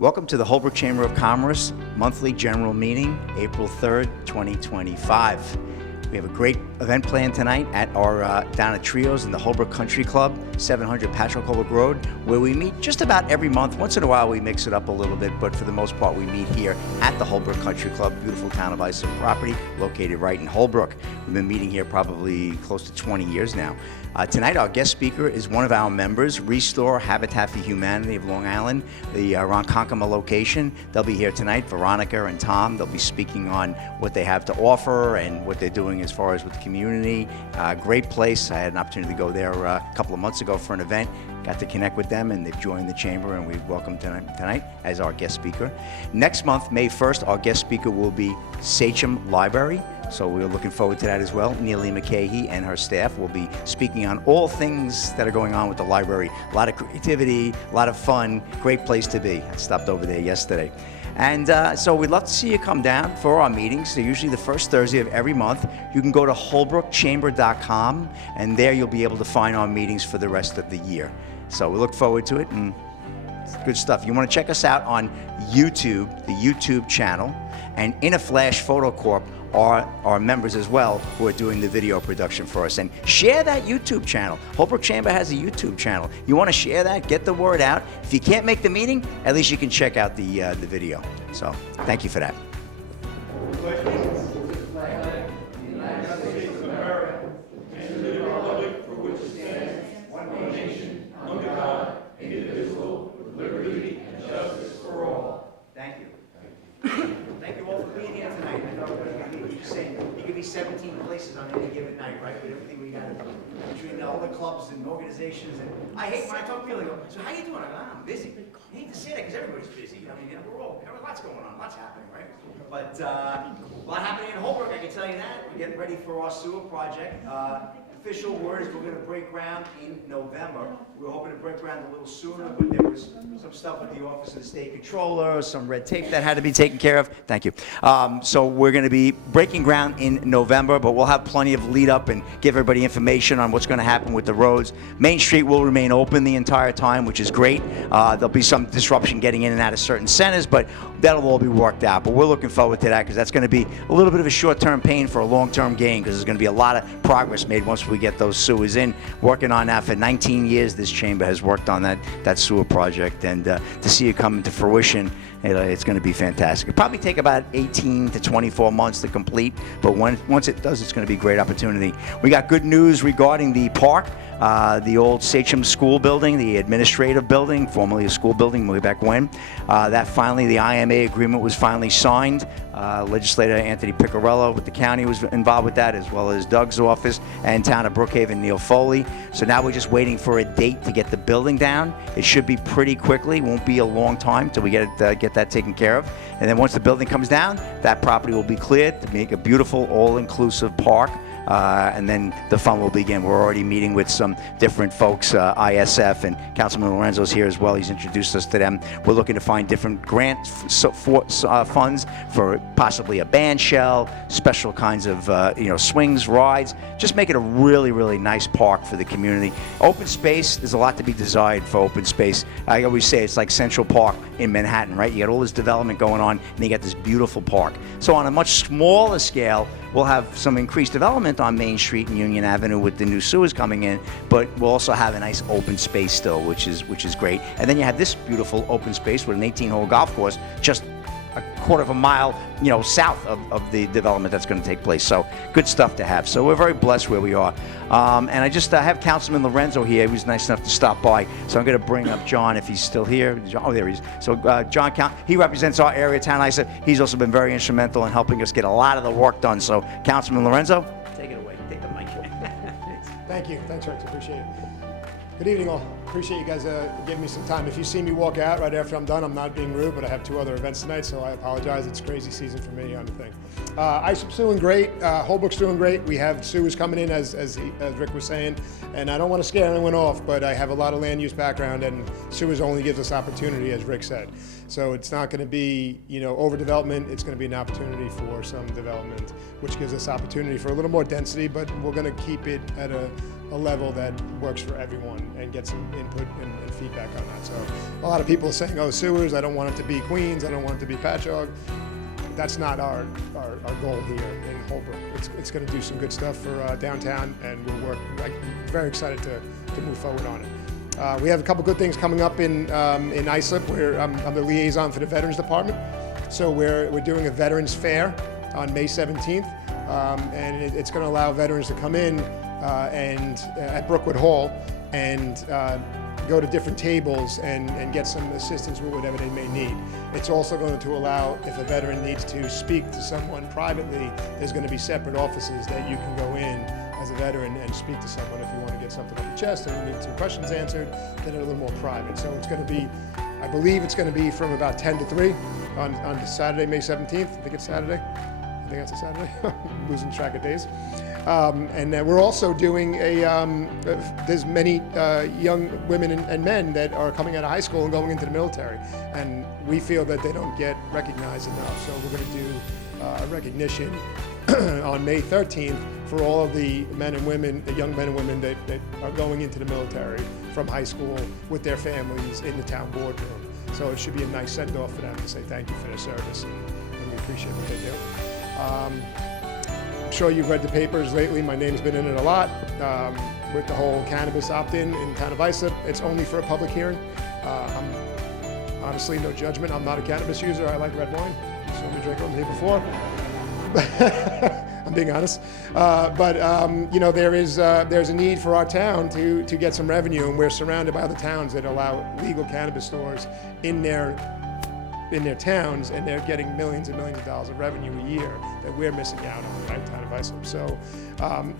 Welcome to the Holbrook Chamber of Commerce monthly general meeting, April 3rd, 2025. We have a great event planned tonight at our down at Trios in the Holbrook Country Club, 700 Patrick Holbrook Road, where we meet just about every month. Once in a while we mix it up a little bit, but for the most part we meet here at the Holbrook Country Club, beautiful town of Islip property located right in Holbrook. We've been meeting here probably close to 20 years now. Tonight our guest speaker is one of our members, Restore Habitat for Humanity of Long Island, the Ronkonkoma location. They'll be here tonight, Veronica and Tom. They'll be speaking on what they have to offer and what they're doing as far as with the community. Great place. I had an opportunity to go there a couple of months ago for an event. Got to connect with them, and they've joined the chamber, and we welcome tonight as our guest speaker. Next month, May 1st, our guest speaker will be Sachem Library. So we're looking forward to that as well. Neely McCahey and her staff will be speaking on all things that are going on with the library. A lot of creativity, a lot of fun, great place to be. I stopped over there yesterday. And so we'd love to see you come down for our meetings. They're usually the first Thursday of every month. You can go to holbrookchamber.com, and there you'll be able to find our meetings for the rest of the year. So we look forward to it, and it's good stuff. You want to check us out on YouTube, the YouTube channel, and In a Flash Photo Corp are our members as well who are doing the video production for us. And share that YouTube channel. Holbrook Chamber has a YouTube channel. You want to share that, get the word out. If you can't make the meeting, at least you can check out the video. So thank you for that. Thank you. Thank you all for being here tonight. I know you're saying you could be 17 places on any given night, right? With everything we got between all the clubs and organizations. And I hate when I talk to people, they go, "So how you doing?" I go, "I'm busy." I hate to say that because everybody's busy. I mean, lots going on, lots happening, right? But a lot happening in Holbrook, I can tell you that. We're getting ready for our sewer project. Official word is we're going to break ground in November. We were hoping to break ground a little sooner, but there was some stuff with the Office of the State Controller, some red tape that had to be taken care of. Thank you. So we're going to be breaking ground in November, but we'll have plenty of lead up and give everybody information on what's going to happen with the roads. Main Street will remain open the entire time, which is great. There'll be some disruption getting in and out of certain centers, but that'll all be worked out. But we're looking forward to that because that's going to be a little bit of a short-term pain for a long-term gain because there's going to be a lot of progress made once we get those sewers in. Working on that for 19 years, this chamber has worked on that sewer project, and to see it come to fruition, it's going to be fantastic. It'll probably take about 18 to 24 months to complete, but once it does, it's going to be a great opportunity. We got good news regarding the park. The old Sachem School building, the administrative building, formerly a school building way back when. That finally, the IMA agreement was finally signed. Legislator Anthony Piccarello with the county was involved with that, as well as Doug's office and town of Brookhaven, Neil Foley. So now we're just waiting for a date to get the building down. It should be pretty quickly. Won't be a long time till we get that taken care of. And then once the building comes down, that property will be cleared to make a beautiful all-inclusive park. And then the fun will begin. We're already meeting with some different folks, ISF, and Councilman Lorenzo's here as well. He's introduced us to them. We're looking to find different grant funds for possibly a band shell, special kinds of swings, rides. Just make it a really, really nice park for the community. Open space, there's a lot to be desired for open space. I always say it's like Central Park in Manhattan, right? You got all this development going on, and you got this beautiful park. So on a much smaller scale, we'll have some increased development on Main Street and Union Avenue with the new sewers coming in, but we'll also have a nice open space still, which is great. And then you have this beautiful open space with an 18-hole golf course just a quarter of a mile, south of the development that's going to take place. So good stuff to have. So we're very blessed where we are. And I just have Councilman Lorenzo here. He was nice enough to stop by. So I'm going to bring up John if he's still here. Oh, there he is. So John, he represents our area, Town ISA. He's also been very instrumental in helping us get a lot of the work done. So Councilman Lorenzo, take it away. Take the mic. Thank you. Thanks, Rex. Appreciate it. Good evening, all. Appreciate you guys giving me some time. If you see me walk out right after I'm done, I'm not being rude, but I have 2 other events tonight, so I apologize. It's crazy season for me on the thing. ISIP's doing great. Holbrook's doing great. We have sewers coming in, as Rick was saying, and I don't want to scare anyone off, but I have a lot of land use background, and sewers only gives us opportunity, as Rick said. So it's not going to be, overdevelopment. It's going to be an opportunity for some development, which gives us opportunity for a little more density, but we're going to keep it at a a level that works for everyone and get some input and feedback on that. So a lot of people are saying, oh, sewers, I don't want it to be Queens, I don't want it to be Patchogue. That's not our goal here in Holbrook. It's going to do some good stuff for downtown, and we'll work. I'm very excited to move forward on it. We have a couple good things coming up in Islip, where I'm the liaison for the Veterans Department. So we're doing a Veterans Fair on May 17th, and it's going to allow veterans to come in and at Brookwood Hall and go to different tables and get some assistance with whatever they may need. It's also going to allow, if a veteran needs to speak to someone privately, there's going to be separate offices that you can go in as a veteran and speak to someone if you want to get something off your chest or you need some questions answered, then it's a little more private. So it's going to be, I believe it's going to be from about 10 to 3 on Saturday, May 17th. I think it's Saturday. I think that's a Saturday. I'm losing track of days. And we're also doing there's many young women and men that are coming out of high school and going into the military. And we feel that they don't get recognized enough. So we're going to do a recognition on May 13th for all of the men and women, the young men and women that are going into the military from high school with their families in the town boardroom. So it should be a nice send-off for them to say thank you for their service, and we appreciate what they do. I'm sure you've read the papers lately. My name's been in it a lot with the whole cannabis opt-in in town of Islip. It's only for a public hearing. I'm honestly, no judgment. I'm not a cannabis user. I like red wine. You saw me drink from here before. I'm being honest. You know, there's a need for our town to get some revenue, and we're surrounded by other towns that allow legal cannabis stores in their towns, and they're getting millions and millions of dollars of revenue a year that we're missing out on, right, town of Islip. So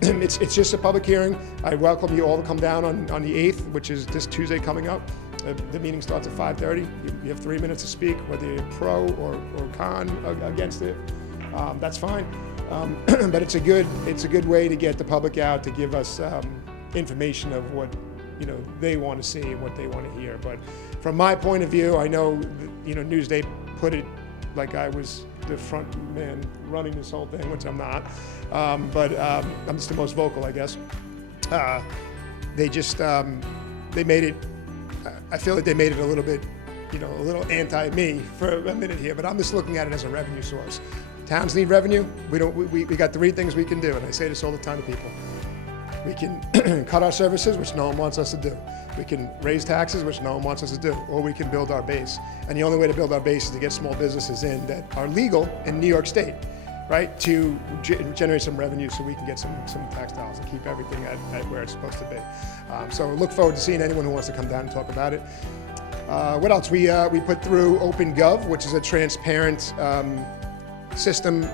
it's just a public hearing. I welcome you all to come down on the 8th, which is this Tuesday coming up. The meeting starts at 5:30. You have 3 minutes to speak, whether you're pro or con against it. That's fine. But it's a good way to get the public out, to give us information of what they want to see and what they want to hear. But from my point of view, I know Newsday put it like I was the front man running this whole thing, which I'm not. But I'm just the most vocal, I guess. They made it. I feel like they made it a little bit, a little anti-me for a minute here. But I'm just looking at it as a revenue source. Towns need revenue. We got 3 things we can do, and I say this all the time to people. We can cut our services, which no one wants us to do. We can raise taxes, which no one wants us to do, or we can build our base. And the only way to build our base is to get small businesses in that are legal in New York State, right? To generate some revenue so we can get some tax dollars and keep everything at where it's supposed to be. So look forward to seeing anyone who wants to come down and talk about it. What else? We put through OpenGov, which is a transparent system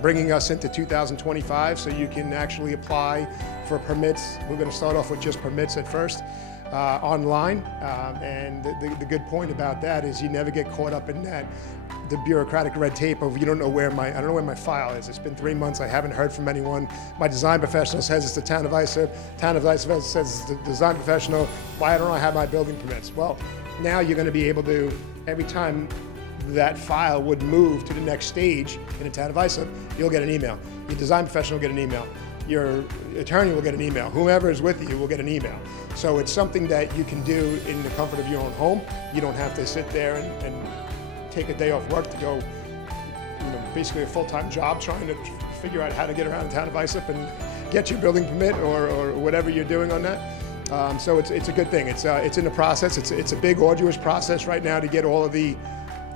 bringing us into 2025, so you can actually apply for permits. We're going to start off with just permits at first, online, and the good point about that is you never get caught up in the bureaucratic red tape of I don't know where my file is. It's been 3 months, I haven't heard from anyone. My design professional says it's the town of Islip. Town of Islip says it's the design professional. Why don't I have my building permits? Well, now you're going to be able to, every time that file would move to the next stage in the town of Islip, you'll get an email. Your design professional will get an email. Your attorney will get an email. Whomever is with you will get an email. So it's something that you can do in the comfort of your own home. You don't have to sit there and take a day off work to go, basically a full-time job trying to figure out how to get around the town of Islip and get your building permit or whatever you're doing on that. So it's a good thing. It's in the process. It's a big, arduous process right now to get all of the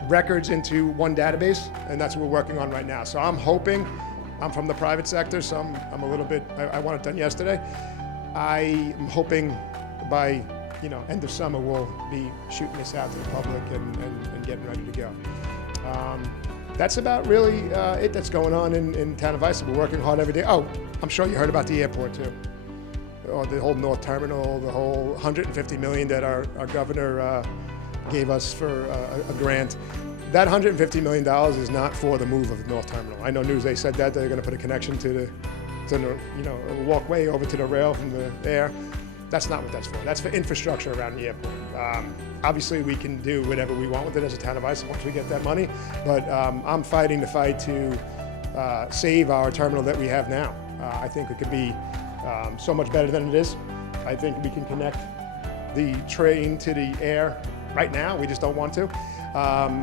records into one database, and that's what we're working on right now. So I'm hoping, I'm from the private sector, so I'm a little bit, I want it done yesterday. I'm hoping by end of summer we'll be shooting this out to the public and getting ready to go. That's about really it that's going on in town of Islip. We're working hard every day. Oh, I'm sure you heard about the airport too. Or the whole North Terminal, the whole $150 million that our governor gave us for a grant. That $150 million is not for the move of the North Terminal. I know Newsday said that they're going to put a connection to a walkway over to the rail from the air. That's not what that's for. That's for infrastructure around the airport. Obviously, we can do whatever we want with it as a town of Islip once we get that money, but I'm fighting the fight to save our terminal that we have now. I think it could be so much better than it is. I think we can connect the train to the air right now. We just don't want to.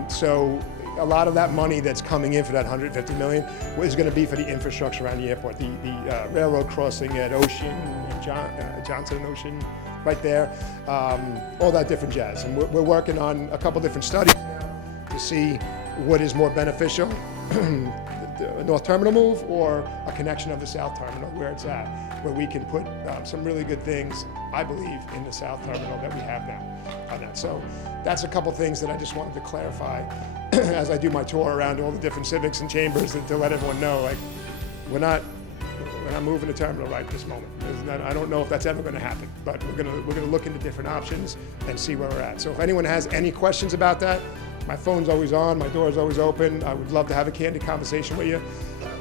So a lot of that money that's coming in for that 150 million is going to be for the infrastructure around the airport, the railroad crossing at Ocean, Johnson and Ocean, right there, all that different jazz. And we're working on a couple different studies to see what is more beneficial, the North Terminal move or a connection of the South Terminal where it's at, where we can put some really good things, I believe, in the South Terminal that we have now on that. So that's a couple things that I just wanted to clarify as I do my tour around all the different civics and chambers to let everyone know, like, we're not moving the terminal right this moment. I don't know if that's ever going to happen, but we're gonna look into different options and see where we're at. So if anyone has any questions about that, my phone's always on, my door's always open. I would love to have a candid conversation with you.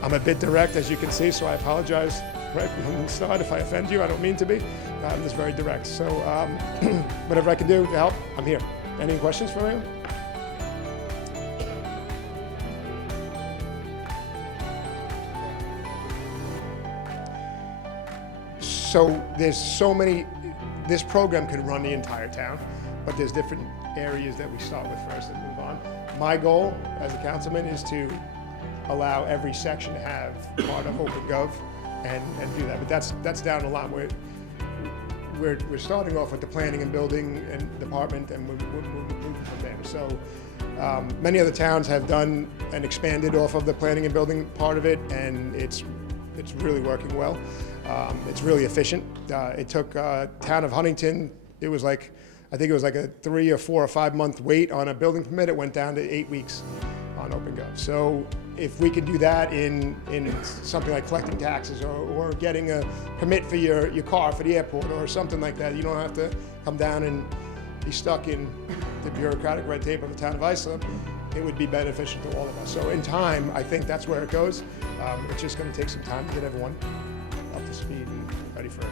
I'm a bit direct, as you can see, so I apologize right from the start if I offend you. I don't mean to be. I'm just very direct. So whatever I can do to help, I'm here. Any questions for me? So there's so many, this program could run the entire town, but there's different areas that we start with first and move on. My goal as a councilman is to allow every section to have part of OpenGov and do that, but that's down the line. We're starting off with the planning and building and department, and we're moving from there. So many other towns have done and expanded off of the planning and building part of it, and it's really working well. It's really efficient. It took town of Huntington, it was like, I think it was like a 3 or 4 or 5 month wait on a building permit. It went down to 8 weeks on OpenGov. So if we could do that in something like collecting taxes or getting a permit for your car for the airport or something like that, you don't have to come down and be stuck in the bureaucratic red tape of the town of Islip. It would be beneficial to all of us. So in time, I think that's where it goes. It's just going to take some time to get everyone up to speed and ready for it.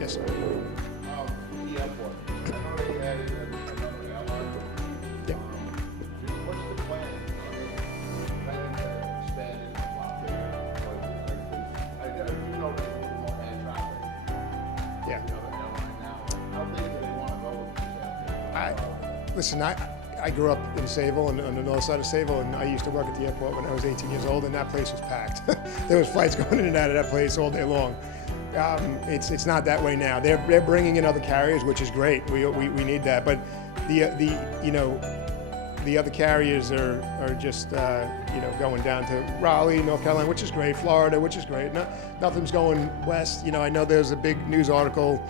Yes, sir. The airport. I know they added another airline. Yeah. What's the plan? Planning to expand it a lot bigger? I do know there's a little more air traffic. Yeah. The other airline now. How big do they want to go with this airport? Listen, I grew up in Sayville, on the north side of Sayville, and I used to work at the airport when I was 18 years old, and that place was packed. There was flights going in and out of that place all day long. It's not that way now. They're bringing in other carriers, which is great. We need that, but the other carriers are just going down to Raleigh, North Carolina, which is great. Florida, which is great. Nothing's going west. I know there's a big news article.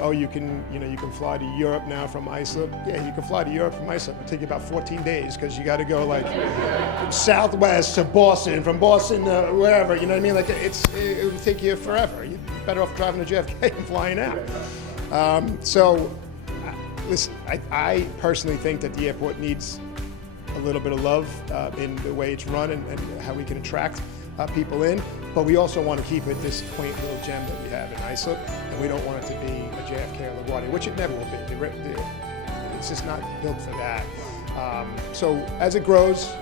Oh, you can fly to Europe now from Islip. Yeah, you can fly to Europe from Islip. It'll take you about 14 days because you got to go like southwest to Boston, from Boston to wherever. You know what I mean? Like it would take you forever. You're better off driving to JFK and flying out. Listen, I personally think that the airport needs a little bit of love in the way it's run and how we can attract people in, but we also want to keep it this quaint little gem that we have in Islip, and we don't want it to be a JFK or LaGuardia, which it never will be. It's just not built for that. So as it grows,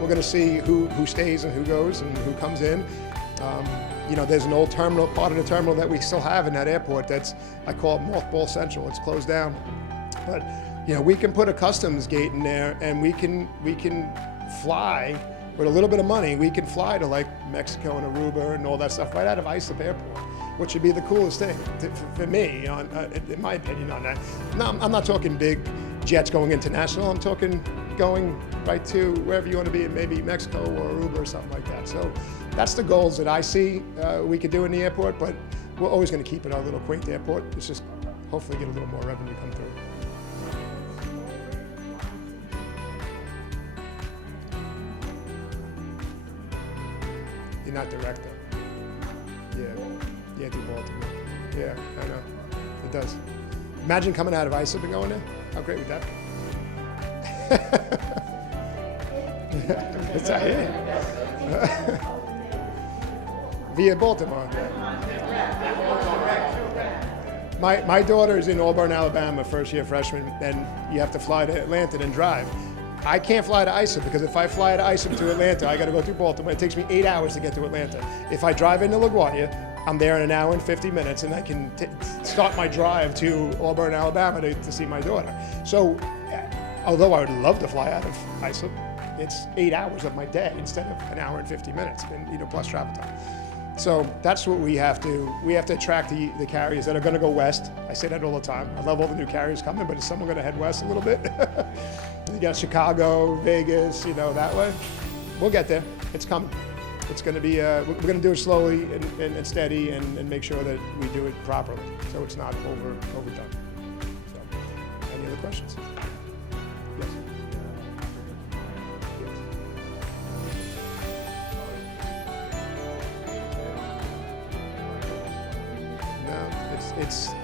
we're going to see who stays and who goes and who comes in. There's an old terminal, part of the terminal that we still have in that airport I call it Mothball Central. It's closed down, but we can put a customs gate in there, and we can fly. With a little bit of money, we can fly to like Mexico and Aruba and all that stuff right out of Islip Airport, which would be the coolest thing for me, in my opinion, on that. No, I'm not talking big jets going international. I'm talking going right to wherever you want to be, maybe Mexico or Aruba or something like that. So that's the goals that I see we could do in the airport, but we're always going to keep it our little quaint airport. It's just hopefully get a little more revenue come through. Not direct though. Yeah, through Baltimore. Yeah, I know. It does. Imagine coming out of Islip and going there. How great would that be? It's out here. Via Baltimore. My daughter is in Auburn, Alabama, first year freshman, and you have to fly to Atlanta and drive. I can't fly to Islip because if I fly to Islip to Atlanta, I got to go through Baltimore. It takes me 8 hours to get to Atlanta. If I drive into LaGuardia, I'm there in an hour and 50 minutes, and I can start my drive to Auburn, Alabama to see my daughter. So, although I would love to fly out of Islip, it's 8 hours of my day instead of an hour and 50 minutes, and plus travel time. So that's what we have to attract the carriers that are going to go west. I say that all the time. I love all the new carriers coming, but is someone going to head west a little bit? You got Chicago, Vegas, that way. We'll get there. It's coming. It's going to be, we're going to do it slowly and steady and make sure that we do it properly so it's not overdone. So, any other questions? Yes.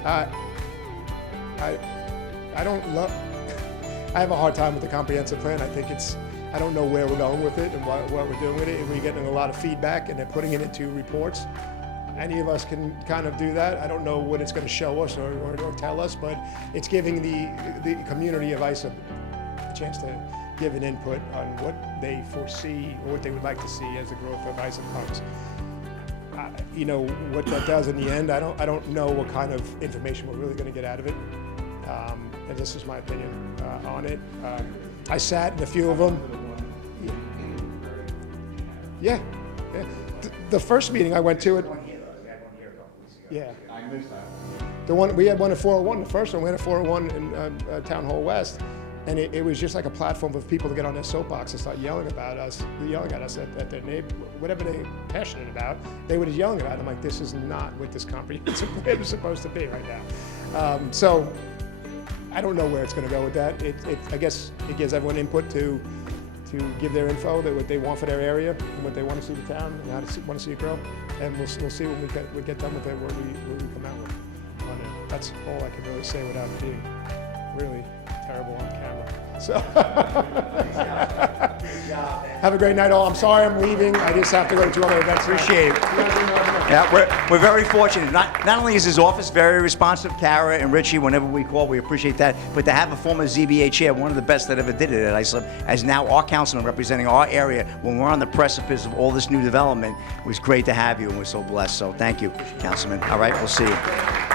I don't love, I have a hard time with the comprehensive plan. I think I don't know where we're going with it and what we're doing with it. And we're getting a lot of feedback and they're putting it into reports. Any of us can kind of do that. I don't know what it's going to show us or tell us, but it's giving the community of ISA a chance to give an input on what they foresee or what they would like to see as the growth of ISA comes. What that does in the end, I don't know what kind of information we're really going to get out of it. And this is my opinion on it. I sat in a few of them. Yeah. The first meeting I went to it. Yeah. I missed that. We had one at 401. The first one we had at 401 in Town Hall West. And it was just like a platform for people to get on their soapbox and start yelling at us at their neighbor, whatever they're passionate about. They were just yelling about it. I'm like, this is not what this comprehensive plan is supposed to be right now. So I don't know where it's going to go with that. I guess it gives everyone input to give their info, what they want for their area, and what they want to see the town, and how they want to see it grow. And we'll see when we get done with it, where we come out with on it. That's all I can really say without being really terrible on camera. So have a great night, all. I'm sorry I'm leaving. I just have to go to 2 other events. Appreciate it. Yeah, we're very fortunate. Not only is his office very responsive, Kara and Richie, whenever we call, we appreciate that. But to have a former ZBA chair, one of the best that ever did it at Islip, as now our councilman representing our area, when we're on the precipice of all this new development, it was great to have you, and we're so blessed. So thank you, Councilman. All right, we'll see you.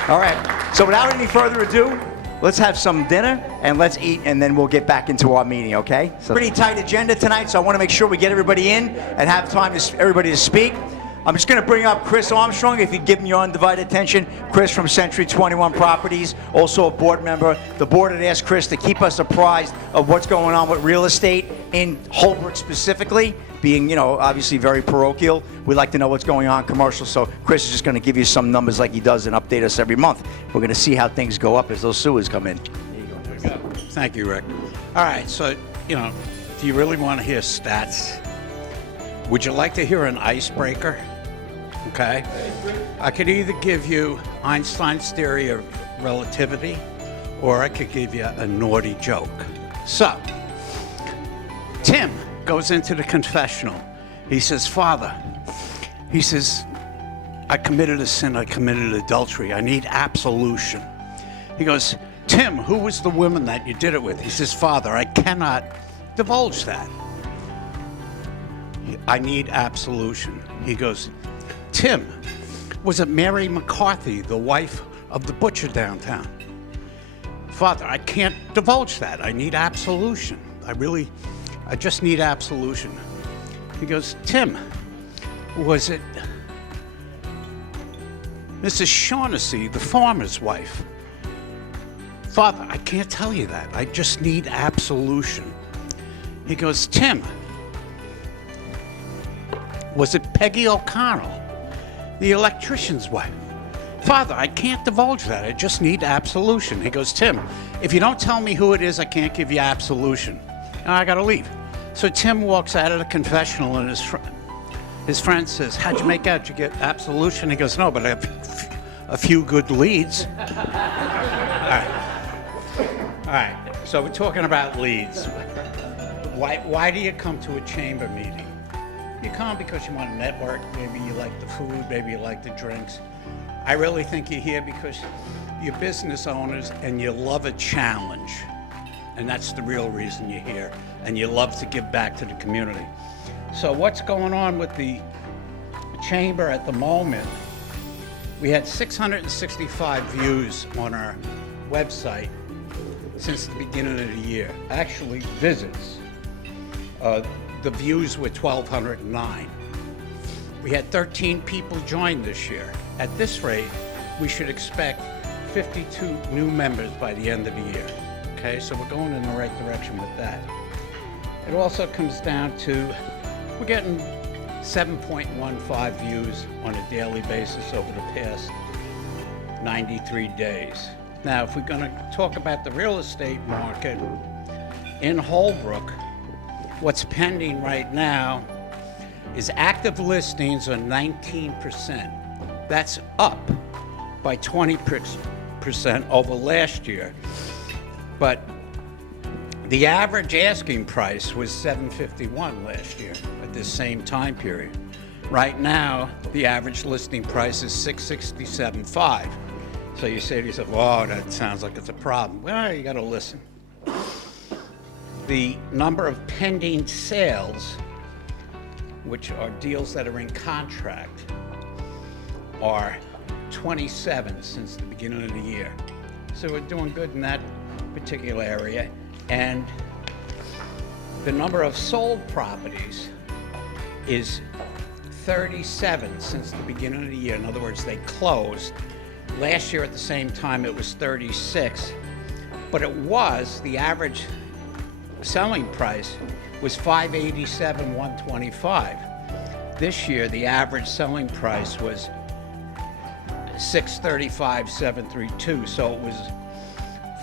All right. So without any further ado, let's have some dinner and let's eat, and then we'll get back into our meeting, okay? Pretty tight agenda tonight, so I want to make sure we get everybody in and have time for everybody to speak. I'm just going to bring up Chris Armstrong, if you'd give him your undivided attention. Chris from Century 21 Properties, also a board member. The board had asked Chris to keep us apprised of what's going on with real estate in Holbrook specifically, being, obviously very parochial. We like to know what's going on commercial, so Chris is just going to give you some numbers like he does and update us every month. We're going to see how things go up as those sewers come in. There you go. Thank you, Rick. All right, so, do you really want to hear stats? Would you like to hear an icebreaker? Okay. I could either give you Einstein's theory of relativity, or I could give you a naughty joke. So, Tim goes into the confessional. He says, Father, he says, I committed a sin, I committed adultery, I need absolution. He goes, Tim, who was the woman that you did it with? He says, Father, I cannot divulge that. I need absolution. He goes, Tim, was it Mary McCarthy, the wife of the butcher downtown? Father, I can't divulge that. I need absolution. I just need absolution. He goes, Tim, was it Mrs. Shaughnessy, the farmer's wife? Father, I can't tell you that. I just need absolution. He goes, Tim, was it Peggy O'Connell, the electrician's wife? Father, I can't divulge that. I just need absolution. He goes, Tim, if you don't tell me who it is, I can't give you absolution. And I got to leave. So Tim walks out of the confessional, and his friend says, how'd you make out? Did you get absolution? He goes, no, but I have a few good leads. All right. So we're talking about leads. Why do you come to a chamber meeting? You come because you want to network. Maybe you like the food, maybe you like the drinks. I really think you're here because you're business owners and you love a challenge. And that's the real reason you're here. And you love to give back to the community. So what's going on with the chamber at the moment We had 665 views on our website since the beginning of the year. Actually, visits. The views were 1,209. We had 13 people join this year. At this rate, we should expect 52 new members by the end of the year. Okay, so we're going in the right direction with that. It also comes down to, we're getting 7.15 views on a daily basis over the past 93 days. Now, if we're going to talk about the real estate market in Holbrook, what's pending right now is active listings are 19%. That's up by 20% over last year. But the average asking price was $751 last year at this same time period. Right now, the average listing price is $667.5. So you say to yourself, "Oh, that sounds like it's a problem." Well, you got to listen. The number of pending sales, which are deals that are in contract, are 27 since the beginning of the year. So we're doing good in that particular area. And the number of sold properties is 37 since the beginning of the year. In other words, they closed. Last year at the same time it was 36, but the average selling price was $587,125. This year the average selling price was $635,732, so it was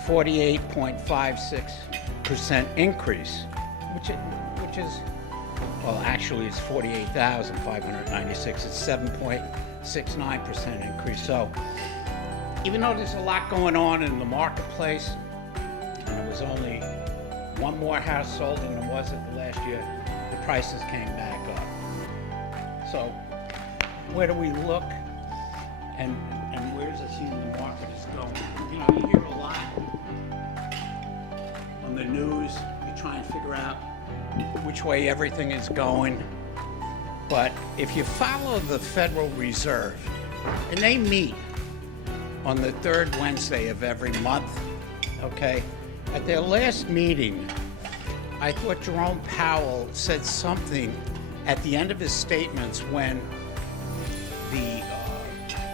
48.56% increase, which is, well, actually it's 48,596. It's 7.69% increase. So even though there's a lot going on in the marketplace, and there was only one more house sold than there was at the last year, the prices came back up. So where do we look, and where does it seem the market is going? You know, you hear a lot on the news. You try and figure out which way everything is going. But if you follow the Federal Reserve, and they meet on the third Wednesday of every month, okay? At their last meeting, I thought Jerome Powell said something at the end of his statements when the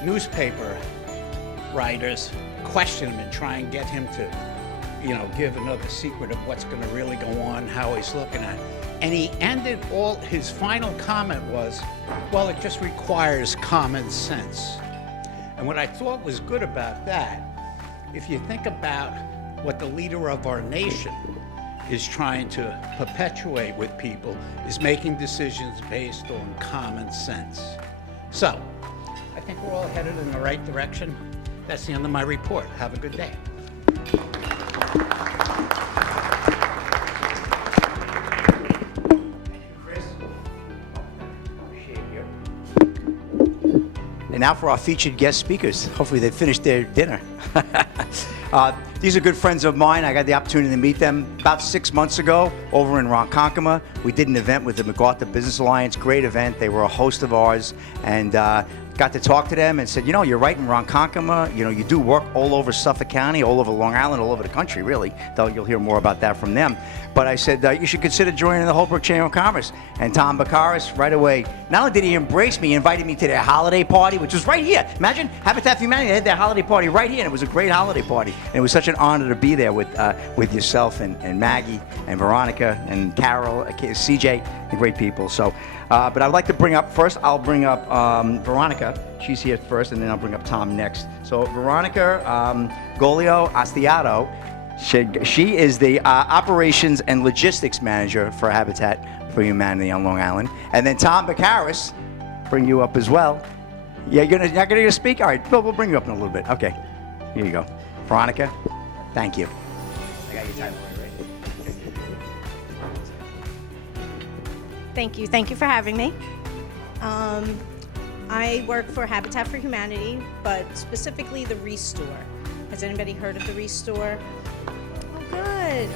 newspaper writers question him and try and get him to, give another secret of what's going to really go on, how he's looking at it. And he ended his final comment was, well, it just requires common sense. And what I thought was good about that, if you think about what the leader of our nation is trying to perpetuate with people, is making decisions based on common sense. So, I think we're all headed in the right direction. That's the end of my report. Have a good day. And now for our featured guest speakers. Hopefully they finished their dinner. These are good friends of mine. I got the opportunity to meet them about 6 months ago over in Ronkonkoma. We did an event with the MacArthur Business Alliance. Great event. They were a host of ours, and got to talk to them and said, you're right in Ronkonkoma. You do work all over Suffolk County, all over Long Island, all over the country, really. Though you'll hear more about that from them. But I said, you should consider joining the Holbrook Chamber of Commerce. And Tom Bakaris, right away, not only did he embrace me, he invited me to their holiday party, which was right here. Imagine Habitat for Humanity, they had their holiday party right here, and it was a great holiday party. And it was such an honor to be there with yourself and Maggie and Veronica and Carol, CJ, and great people. So, but I'd like to bring up, first I'll bring up Veronica. She's here first, and then I'll bring up Tom next. So Veronica Golio Astiato, she is the operations and logistics manager for Habitat for Humanity on Long Island. And then Tom Bakaris, bring you up as well. Yeah, you're not gonna speak? All right, we'll bring you up in a little bit. Okay, here you go. Veronica, thank you. I got your title right? Thank you. Thank you for having me. I work for Habitat for Humanity, but specifically the Restore. Has anybody heard of the Restore? Oh, good.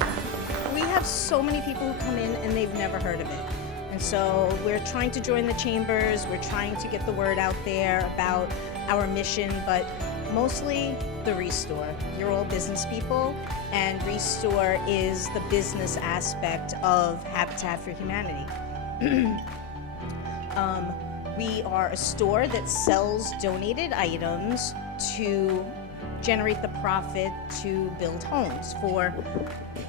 We have so many people who come in and they've never heard of it. And so we're trying to join the chambers. We're trying to get the word out there about our mission, but mostly the Restore. You're all business people, and Restore is the business aspect of Habitat for Humanity. We are a store that sells donated items to generate the profit to build homes for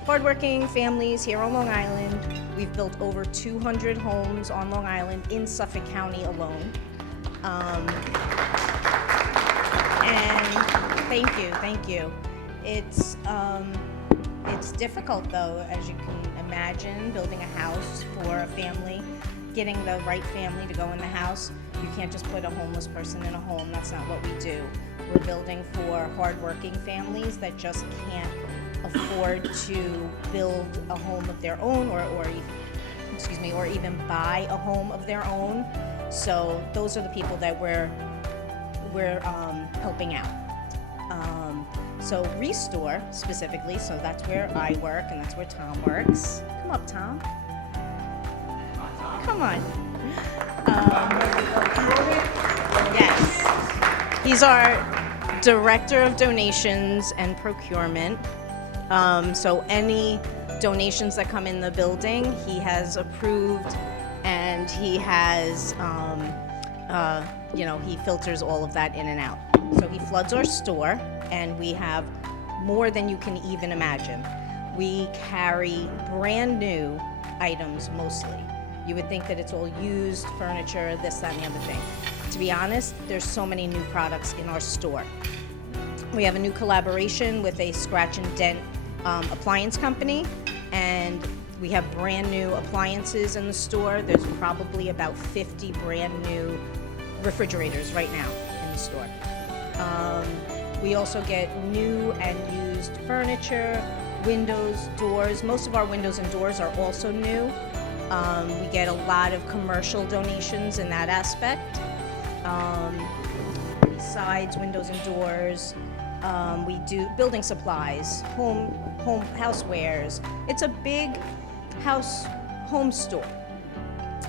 hardworking families here on Long Island. We've built over 200 homes on Long Island in Suffolk County alone. And thank you. It's difficult though, as you can imagine, building a house for a family, getting the right family to go in the house. You can't just put a homeless person in a home. That's not what we do. We're building for hardworking families that just can't afford to build a home of their own, or even buy a home of their own. So those are the people that we're helping out. So Restore specifically, so that's where I work and that's where Tom works. Come up, Tom. Come on. Yes. He's our Director of Donations and Procurement. So any donations that come in the building, he has approved, and he has, he filters all of that in and out. So he floods our store, and we have more than you can even imagine. We carry brand new items mostly. You would think that it's all used furniture, this, that, and the other thing. To be honest, there's so many new products in our store. We have a new collaboration with a scratch and dent appliance company, and we have brand new appliances in the store. There's probably about 50 brand new refrigerators right now in the store. We also get new and used furniture, windows, doors. Most of our windows and doors are also new. We get a lot of commercial donations in that aspect. Besides windows and doors, we do building supplies, housewares. It's a big home store.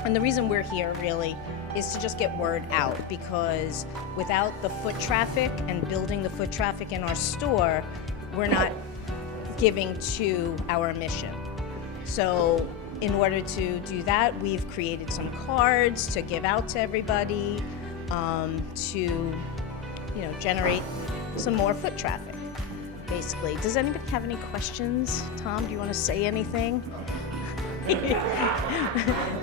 And the reason we're here really is to just get word out, because without the foot traffic and building the foot traffic in our store, we're not giving to our mission. So in order to do that, we've created some cards to give out to everybody, to generate some more foot traffic, basically. Does anybody have any questions? Tom, do you want to say anything?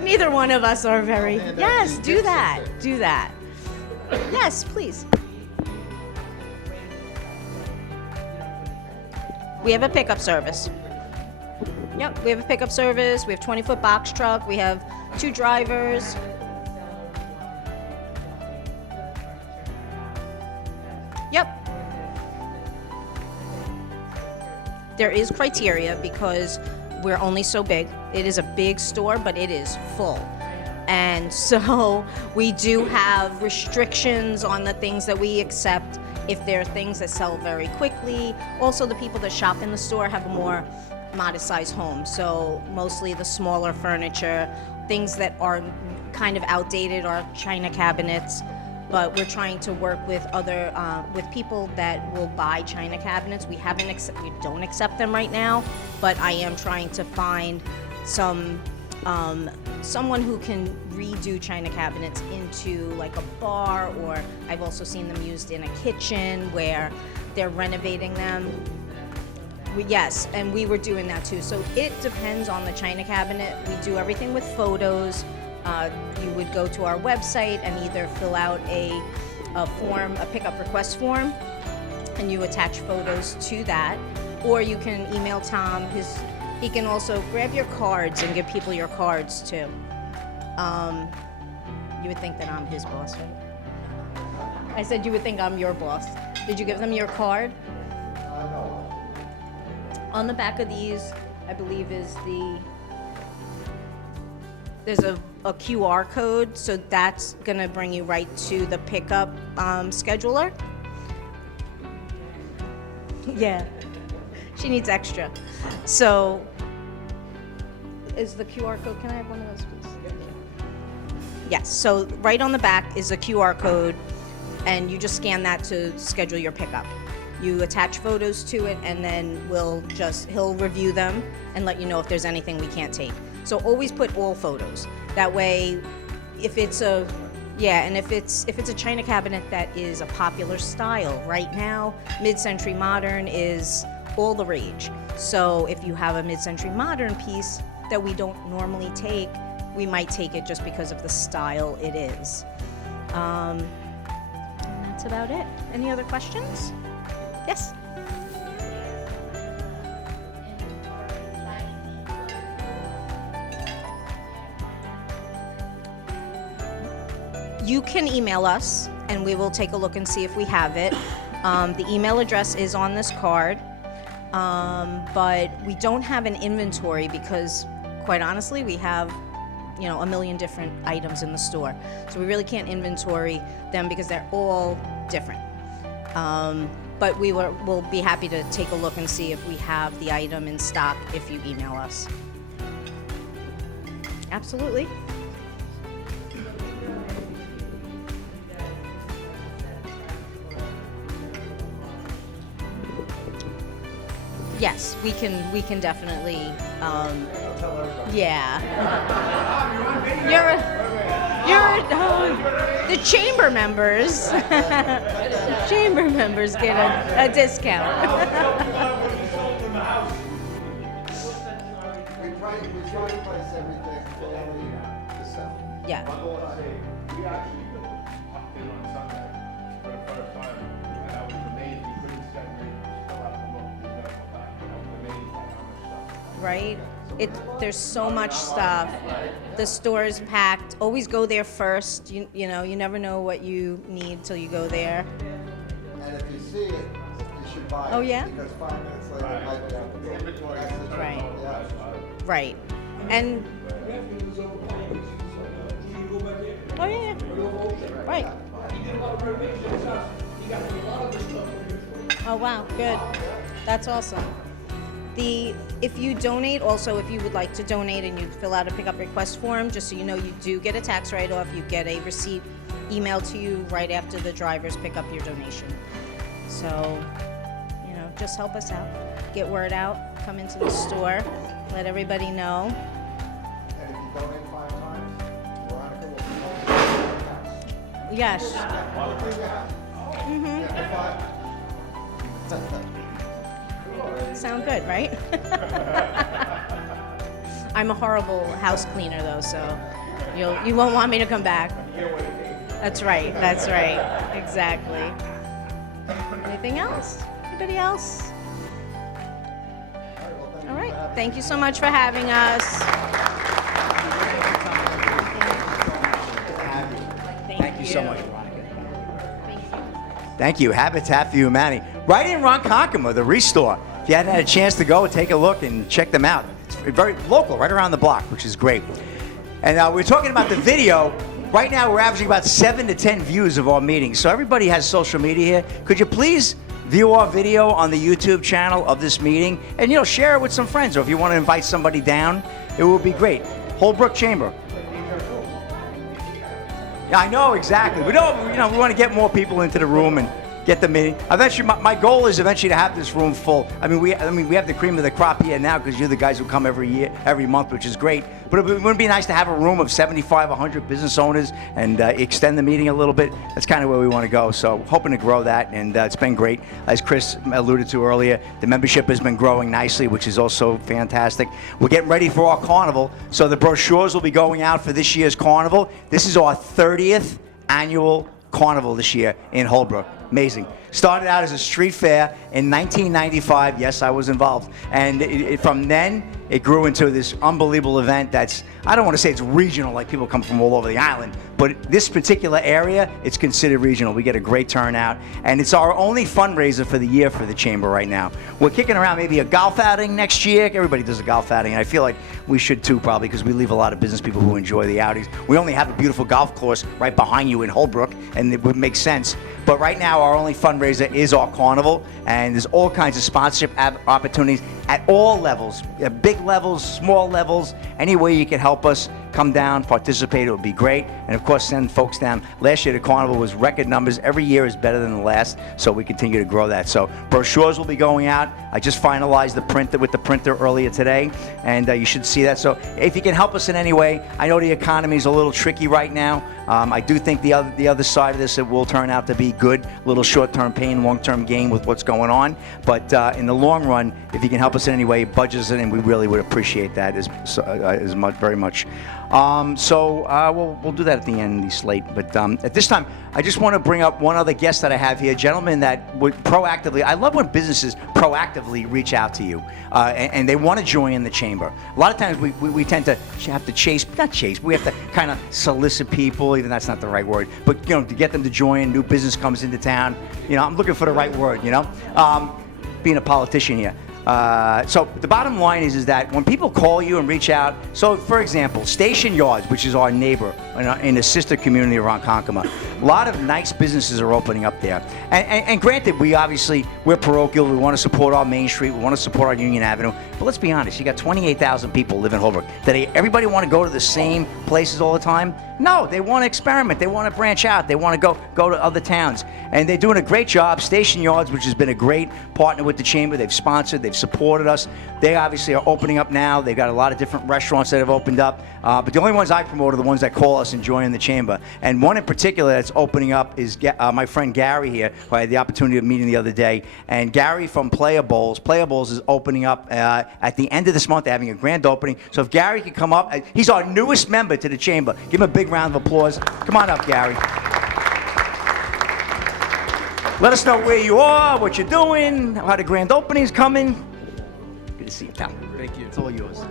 Neither one of us are very. Yes, do that. Do that. Yes, please. We have a pickup service. Yep, we have a pickup service. We have 20-foot box truck. We have 2 drivers. Yep. There is criteria because we're only so big. It is a big store, but it is full. And so we do have restrictions on the things that we accept if there are things that sell very quickly. Also, the people that shop in the store have a more modest-sized home. So mostly the smaller furniture, things that are kind of outdated are china cabinets. But we're trying to work with other with people that will buy china cabinets. We don't accept them right now, but I am trying to find someone who can redo china cabinets into like a bar, or I've also seen them used in a kitchen where they're renovating them. Yes, and we were doing that too. So it depends on the china cabinet. We do everything with photos. You would go to our website and either fill out a pickup request form, and you attach photos to that, or you can email Tom. He can also grab your cards and give people your cards too. You would think that I'm his boss, right? I said you would think I'm your boss. Did you give them your card? No. On the back of these, I believe there's a QR code, so that's gonna bring you right to the pickup scheduler. Yeah, she needs extra. So, is the QR code, can I have one of those, please? Yes, so right on the back is a QR code. and you just scan that to schedule your pickup. You attach photos to it, and then he'll review them and let you know if there's anything we can't take. So always put all photos. That way, if it's a china cabinet that is a popular style right now, mid-century modern is all the rage. So if you have a mid-century modern piece that we don't normally take, we might take it just because of the style it is. And that's about it. Any other questions? Yes? You can email us, and we will take a look and see if we have it. The email address is on this card, but we don't have an inventory because, quite honestly, we have, a million different items in the store. So we really can't inventory them because they're all different. But we'll be happy to take a look and see if we have the item in stock if you email us. Absolutely. Yes, we can definitely. Yeah. The chamber members. The chamber members get a discount. We try to price everything to sell. Yeah. We actually popped in on Sunday for the first time, and I was amazed we couldn't send me still out the book. I was amazed at how much stuff. Right? There's so much stuff. The store is packed. Always go there first. You never know what you need till you go there. And if you see it, you should buy it. Oh, yeah? Because 5 minutes later, it might be out the door. That's the truth. Right. Yeah. Right. And oh yeah. Right. Oh wow, good. That's awesome. If you donate, also if you would like to donate and you fill out a pickup request form, just so you know, you do get a tax write-off. You get a receipt emailed to you right after the drivers pick up your donation. So, just help us out. Get word out. Come into the store. Let everybody know. And if you donate 5 times, Veronica will promote your house. Yes. I'll clean your house. Yeah, Sound good, right? I'm a horrible house cleaner though, so you won't want me to come back. That's right. Exactly. Anything else? Anybody else? All right. Thank you so much for having us. Thank you so much, Veronica. Thank you. Habitat for Humanity. Right in Ronkonkoma, the Restore. If you hadn't had a chance to go, take a look and check them out. It's very local, right around the block, which is great. And we're talking about the video. Right now, we're averaging about 7 to 10 views of our meetings. So everybody has social media here. Could you please view our video on the YouTube channel of this meeting and, share it with some friends. Or if you want to invite somebody down, it would be great. Holbrook Chamber. Yeah, I know, exactly. We want to get more people into the room and get the meeting. Eventually, my goal is eventually to have this room full. We have the cream of the crop here now because you're the guys who come every month, which is great. But it wouldn't be nice to have a room of 75, 100 business owners and extend the meeting a little bit. That's kind of where we want to go. So hoping to grow that, and it's been great. As Chris alluded to earlier, the membership has been growing nicely, which is also fantastic. We're getting ready for our carnival. So the brochures will be going out for this year's carnival. This is our 30th annual carnival this year in Holbrook. Amazing. Started out as a street fair in 1995. Yes, I was involved. And from then, it grew into this unbelievable event that's, I don't want to say it's regional, like people come from all over the island, but this particular area, it's considered regional. We get a great turnout, and it's our only fundraiser for the year for the Chamber right now. We're kicking around maybe a golf outing next year. Everybody does a golf outing, and I feel like we should too, probably, because we leave a lot of business people who enjoy the outings. We only have a beautiful golf course right behind you in Holbrook, and it would make sense. But right now, our only fundraiser is our carnival, and there's all kinds of sponsorship opportunities. at all levels, big levels, small levels, any way you can help us, come down, participate, it would be great. And of course, send folks down. Last year, the carnival was record numbers. Every year is better than the last, so we continue to grow that. So brochures will be going out. I just finalized the printer with the printer earlier today, and you should see that. So if you can help us in any way, I know the economy is a little tricky right now. I do think the other side of this, it will turn out to be good. A little short-term pain, long-term gain with what's going on. But in the long run, if you can help us in any way, budget us in, and we really would appreciate that as much, very much. We'll do that at the end of the slate. But at this time, I just want to bring up one other guest that I have here, a gentleman that would proactively, I love when businesses proactively reach out to you and they want to join the chamber. A lot of times we tend to have to we have to kind of solicit people, even that's not the right word, but to get them to join, new business comes into town. I'm looking for the right word, being a politician here. So the bottom line is that when people call you and reach out, so for example, Station Yards, which is our neighbor in the sister community of Ronkonkoma, a lot of nice businesses are opening up there. And granted, we're parochial, we want to support our Main Street, we want to support our Union Avenue, but let's be honest, you got 28,000 people live in Holbrook. Do everybody want to go to the same places all the time? No, they want to experiment, they want to branch out, they want to go to other towns. And they're doing a great job. Station Yards, which has been a great partner with the Chamber, they've sponsored, they've supported us. They obviously are opening up now. They've got a lot of different restaurants that have opened up. But the only ones I promote are the ones that call us and join the Chamber. And one in particular that's opening up is my friend Gary here, who I had the opportunity of meeting the other day. And Gary from Player Bowls. Player Bowls is opening up at the end of this month. They're having a grand opening. So if Gary could come up, he's our newest member to the Chamber. Give him a big round of applause. Come on up, Gary. Let us know where you are, what you're doing, how the grand opening's coming. Good to see you, pal. Thank you. It's all yours.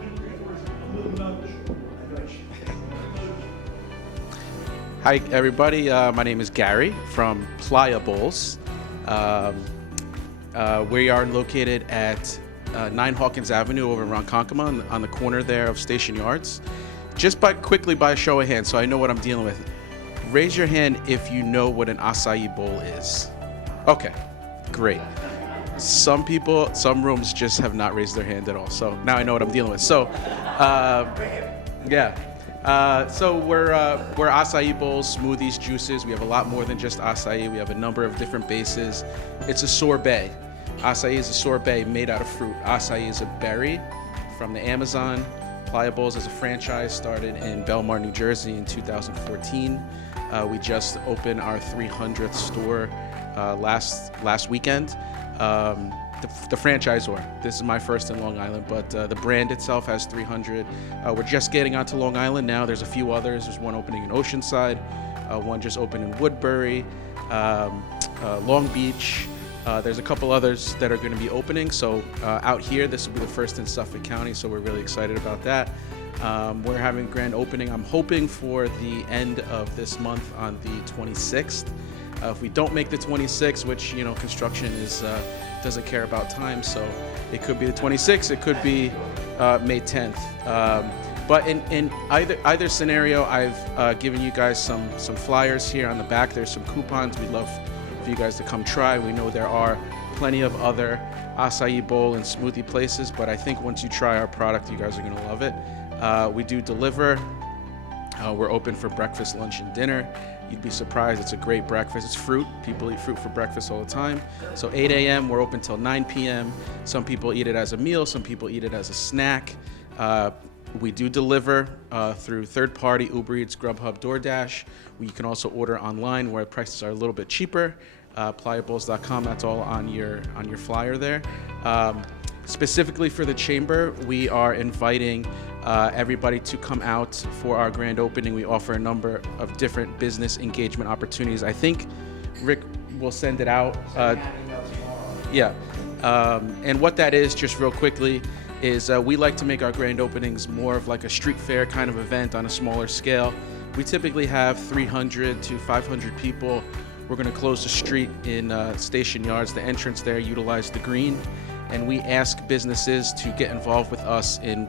Hi, everybody. My name is Gary from Playa Bowls. We are located at 9 Hawkins Avenue over in Ronkonkoma on the corner there of Station Yards. Just quickly by a show of hands, so I know what I'm dealing with. Raise your hand if you know what an acai bowl is. Okay, great. Some rooms just have not raised their hand at all. So now I know what I'm dealing with. So, so we're acai bowls, smoothies, juices. We have a lot more than just acai. We have a number of different bases. It's a sorbet. Acai is a sorbet made out of fruit. Acai is a berry from the Amazon. Playa Bowls as a franchise started in Belmar, New Jersey in 2014. We just opened our 300th store last weekend. The franchisor. This is my first in Long Island, but the brand itself has 300. We're just getting onto Long Island now. There's a few others. There's one opening in Oceanside, one just opened in Woodbury, Long Beach. There's a couple others that are going to be opening. So out here, this will be the first in Suffolk County, so we're really excited about that. We're having a grand opening. I'm hoping for the end of this month on the 26th. If we don't make the 26th, which, construction is doesn't care about time, so it could be the 26th, it could be May 10th. But in either scenario, I've given you guys some flyers here on the back. There's some coupons. We'd love for you guys to come try. We know there are plenty of other acai bowl and smoothie places, but I think once you try our product, you guys are going to love it. We do deliver. We're open for breakfast, lunch, and dinner. You'd be surprised. It's a great breakfast. It's fruit. People eat fruit for breakfast all the time. So 8 a.m., we're open till 9 p.m. Some people eat it as a meal. Some people eat it as a snack. We do deliver through third-party Uber Eats, Grubhub, DoorDash. You can also order online where prices are a little bit cheaper. Playabowls.com, that's all on your flyer there. Specifically for the Chamber, we are inviting everybody to come out for our grand opening. We offer a number of different business engagement opportunities. I think Rick will send it out. Yeah. And what that is, just real quickly, is we like to make our grand openings more of like a street fair kind of event on a smaller scale. We typically have 300 to 500 people. We're going to close the street in Station Yards. The entrance there utilize the green, and we ask businesses to get involved with us in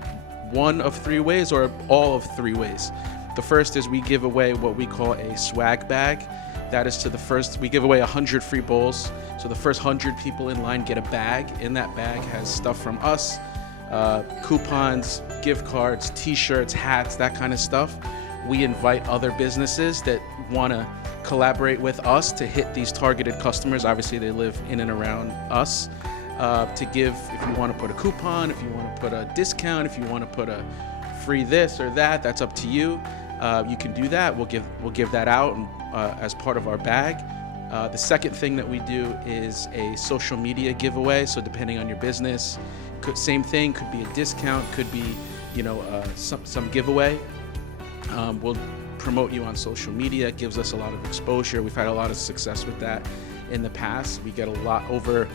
one of three ways or all of three ways. The first is we give away what we call a swag bag. That is to the first, we give away 100 free bowls. So the first 100 people in line get a bag. In that bag has stuff from us, coupons, gift cards, t-shirts, hats, that kind of stuff. We invite other businesses that want to collaborate with us to hit these targeted customers. Obviously, they live in and around us. To give, if you want to put a coupon, if you want to put a discount, if you want to put a free this or that, that's up to you. You can do that. We'll give that out as part of our bag. The second thing that we do is a social media giveaway. So depending on your business, same thing, could be a discount, could be some giveaway. We'll promote you on social media. It gives us a lot of exposure. We've had a lot of success with that in the past. We get a lot, over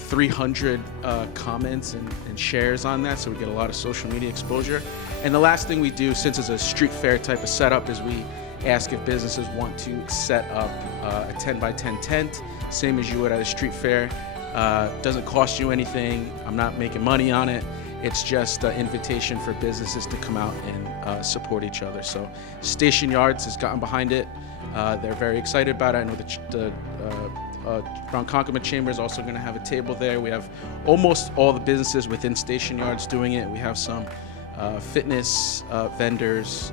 300 comments and shares on that, so we get a lot of social media exposure. And the last thing we do, since it's a street fair type of setup, is we ask if businesses want to set up a 10 by 10 tent, same as you would at a street fair. Doesn't cost you anything. I'm not making money on it. It's just an invitation for businesses to come out and support each other. So Station Yards has gotten behind it. They're very excited about it. I know the Ronkonkoma Chamber is also going to have a table there. We have almost all the businesses within Station Yards doing it. We have some fitness vendors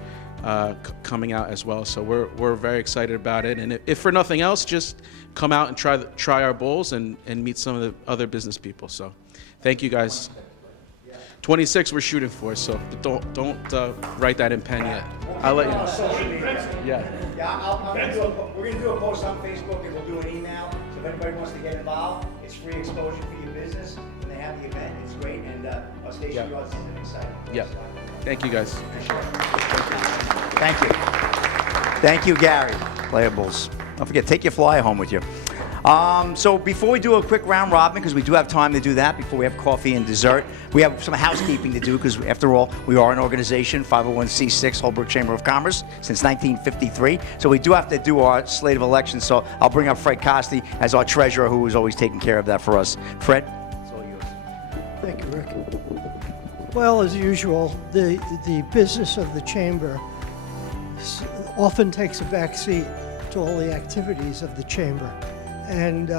coming out as well. So we're very excited about it. And if for nothing else, just come out and try our bowls and meet some of the other business people. So thank you guys. 26 we're shooting for, so don't write that in pen yet. I'll let you know. Social media. Yeah. Yeah, we're gonna do a post on Facebook and we'll do an email. So if anybody wants to get involved, it's free exposure for your business when they have the event. It's great, and our Station Yards is exciting. Yeah. Thank you guys. Thank you. Thank you, Gary. Playables. Don't forget, take your flyer home with you. So before we do a quick round robin, because we do have time to do that before we have coffee and dessert, we have some housekeeping to do, because after all, we are an organization, 501c6, Holbrook Chamber of Commerce, since 1953. So we do have to do our slate of elections. So I'll bring up Fred Costi as our treasurer, who is always taking care of that for us. Fred, it's all yours. Thank you, Rick. Well, as usual, the business of the chamber often takes a back seat to all the activities of the chamber. And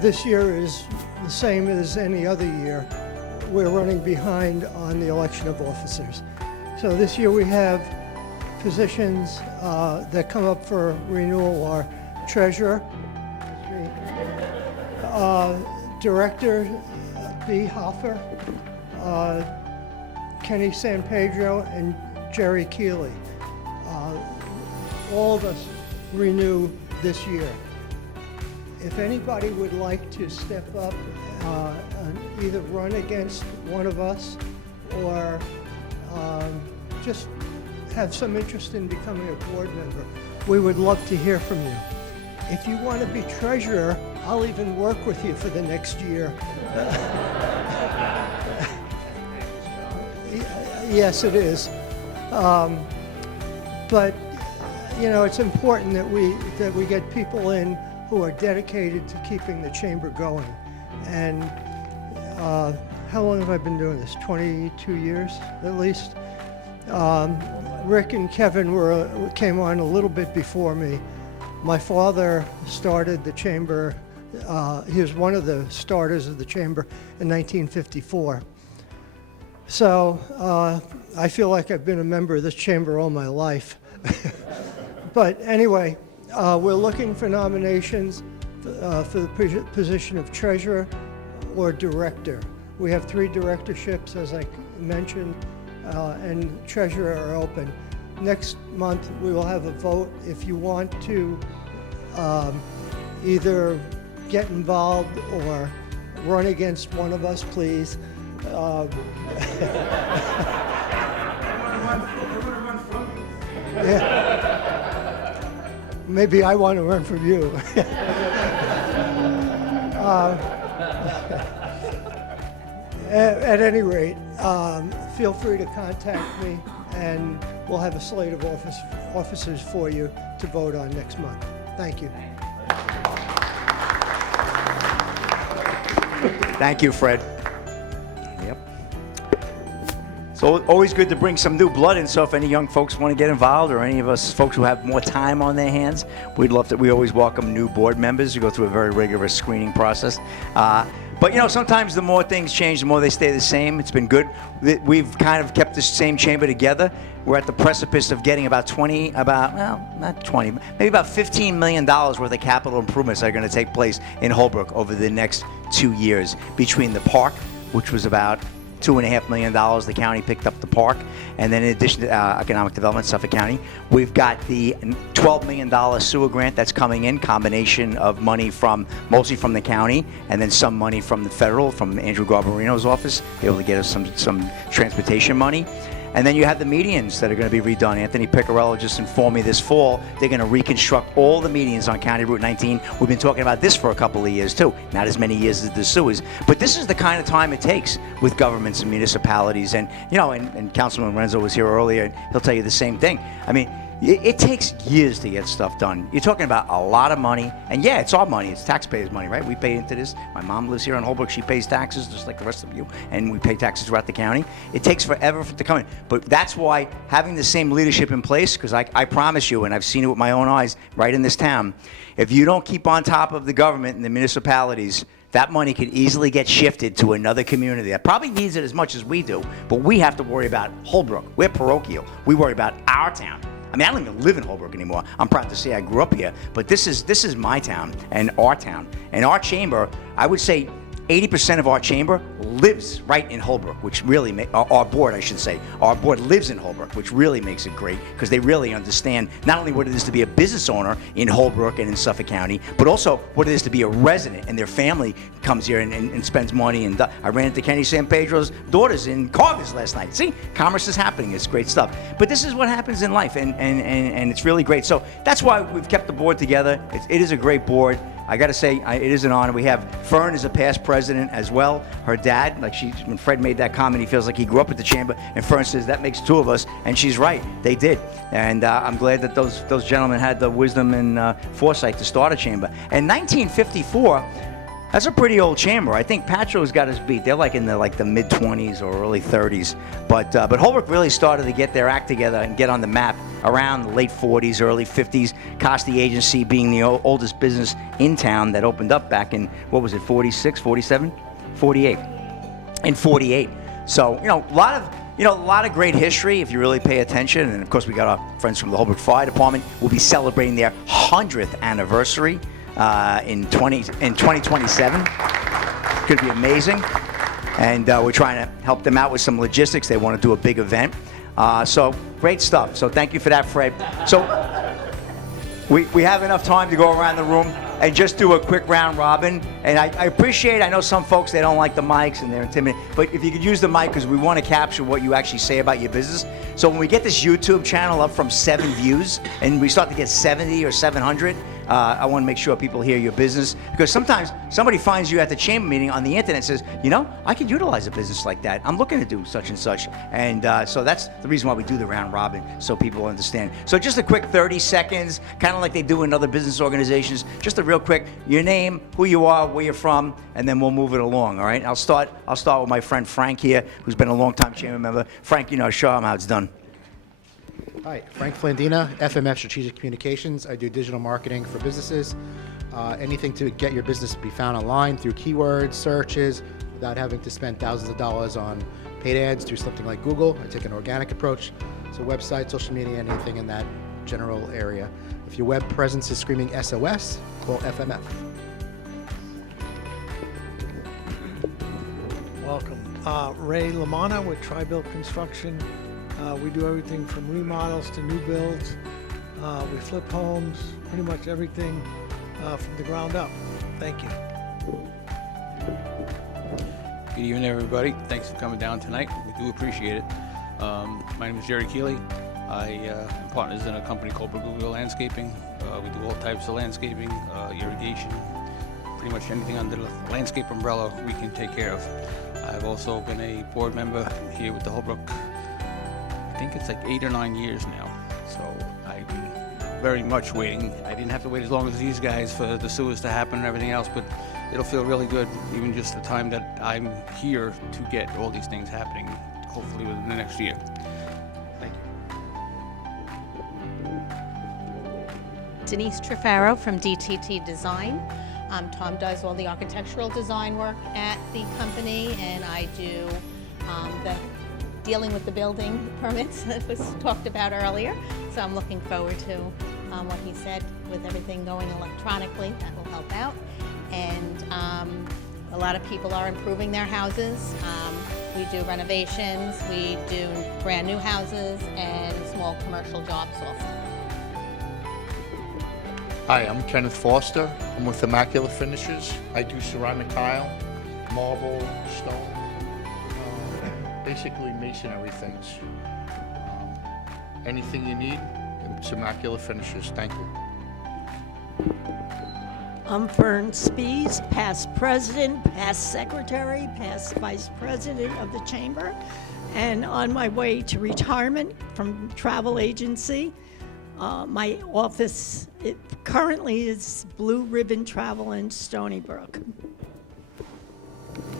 this year is the same as any other year. We're running behind on the election of officers. So this year we have positions that come up for renewal are treasurer, director B. Hoffer, Kenny San Pedro, and Jerry Keeley. All of us renew this year. If anybody would like to step up and either run against one of us or just have some interest in becoming a board member, we would love to hear from you. If you want to be treasurer, I'll even work with you for the next year. Yes, it is. But you know, it's important that we get people in who are dedicated to keeping the chamber going. And how long have I been doing this? 22 years, at least. Rick and Kevin came on a little bit before me. My father started the chamber. He was one of the starters of the chamber in 1954. So I feel like I've been a member of this chamber all my life. But anyway, we're looking for nominations for the position of treasurer or director. We have 3 directorships, as I mentioned, and treasurer are open. Next month, we will have a vote. If you want to either get involved or run against one of us, please. Yeah. Maybe I want to run from you. At any rate, feel free to contact me, and we'll have a slate of officers for you to vote on next month. Thank you. Thank you, Fred. Yep. So always good to bring some new blood in. So if any young folks want to get involved, or any of us folks who have more time on their hands, we'd love to. We always welcome new board members. We go through a very rigorous screening process. But you know, sometimes the more things change, the more they stay the same. It's been good. We've kind of kept the same chamber together. We're at the precipice of getting about maybe about $15 million worth of capital improvements that are going to take place in Holbrook over the next 2 years, between the park, which was about $2.5 million. The county picked up the park, and then in addition to economic development, Suffolk County, we've got the $12 million sewer grant that's coming in, combination of money mostly from the county, and then some money from the federal, from Andrew Garbarino's office, able to get us some transportation money. And then you have the medians that are going to be redone. Anthony Piccarello just informed me this fall they're going to reconstruct all the medians on County Route 19. We've been talking about this for a couple of years too. Not as many years as the sewers, but this is the kind of time it takes with governments and municipalities. And you know, and Councilman Renzo was here earlier, and he'll tell you the same thing. I mean, it takes years to get stuff done. You're talking about a lot of money, and yeah, it's our money. It's taxpayers' money, right? We pay into this. My mom lives here in Holbrook. She pays taxes just like the rest of you, and we pay taxes throughout the county. It takes forever for it to come in, but that's why having the same leadership in place, because I promise you, and I've seen it with my own eyes right in this town, if you don't keep on top of the government and the municipalities, that money could easily get shifted to another community that probably needs it as much as we do, but we have to worry about Holbrook. We're parochial. We worry about our town. I mean, I don't even live in Holbrook anymore. I'm proud to say I grew up here, but this is my town and our town. And our chamber, I would say 80% of our chamber lives right in Holbrook, which really our board, I should say. Our board lives in Holbrook, which really makes it great, because they really understand not only what it is to be a business owner in Holbrook and in Suffolk County, but also what it is to be a resident, and their family comes here and spends money. And I ran into Kenny San Pedro's daughters in Carver's last night. See, commerce is happening. It's great stuff. But this is what happens in life, and it's really great. So that's why we've kept the board together. It is a great board. I got to say, it is an honor. We have Fern as a past president as well. Her dad, when Fred made that comment, he feels like he grew up at the chamber, and Fern says that makes two of us, and she's right. They did, and I'm glad that those gentlemen had the wisdom and foresight to start a chamber. In 1954, that's a pretty old chamber. I think Patro's got us beat. They're like in the mid-20s or early 30s. But Holbrook really started to get their act together and get on the map around the late 40s, early 50s. Costi Agency being the oldest business in town that opened up back in, 46, 47? 48. In 48. So, a lot of great history if you really pay attention. And of course, we got our friends from the Holbrook Fire Department. We'll be celebrating their 100th anniversary in 2027. It's going to be amazing, and we're trying to help them out with some logistics. They want to do a big event, so great stuff. So thank you for that, Fred. So we have enough time to go around the room and just do a quick round robin. And I appreciate, I know some folks, they don't like the mics and they're intimidated, but if you could use the mic, because we want to capture what you actually say about your business. So when we get this YouTube channel up from 7 views and we start to get 70 or 700, I want to make sure people hear your business, because sometimes somebody finds you at the chamber meeting on the internet and says, I could utilize a business like that. I'm looking to do such and such. And so that's the reason why we do the round robin, so people understand. So just a quick 30 seconds, kind of like they do in other business organizations. Just a real quick, your name, who you are, where you're from, and then we'll move it along, all right? I'll start with my friend Frank here, who's been a long-time chamber member. Frank, show them how it's done. Hi, Frank Flandina, FMF Strategic Communications. I do digital marketing for businesses. Anything to get your business to be found online through keywords, searches, without having to spend thousands of dollars on paid ads through something like Google. I take an organic approach. So website, social media, anything in that general area. If your web presence is screaming SOS, call FMF. Welcome. Ray Lamana with Tri-Built Construction. We do everything from remodels to new builds. We flip homes, pretty much everything from the ground up. Thank you. Good evening, everybody. Thanks for coming down tonight. We do appreciate it. My name is Jerry Keeley. I am partners in a company called Google Landscaping. We do all types of landscaping, irrigation, pretty much anything under the landscape umbrella we can take care of. I've also been a board member here with the Holbrook. I think it's like 8 or 9 years now. So I'm very much waiting. I didn't have to wait as long as these guys for the sewers to happen and everything else, but it'll feel really good, even just the time that I'm here, to get all these things happening hopefully within the next year. Thank you. Denise Trefaro from DTT Design. Tom does all the architectural design work at the company, and I do the dealing with the building permits that was talked about earlier. So I'm looking forward to what he said with everything going electronically. That will help out. And a lot of people are improving their houses. We do renovations, we do brand new houses, and small commercial jobs also. Hi, I'm Kenneth Foster. I'm with Immaculate Finishes. I do ceramic tile, marble, stone, basically masonry things. Anything you need, it's Immaculate Finishes. Thank you. I'm Fern Spees, past president, past secretary, past vice president of the chamber, and on my way to retirement from travel agency. My office currently is Blue Ribbon Travel in Stony Brook.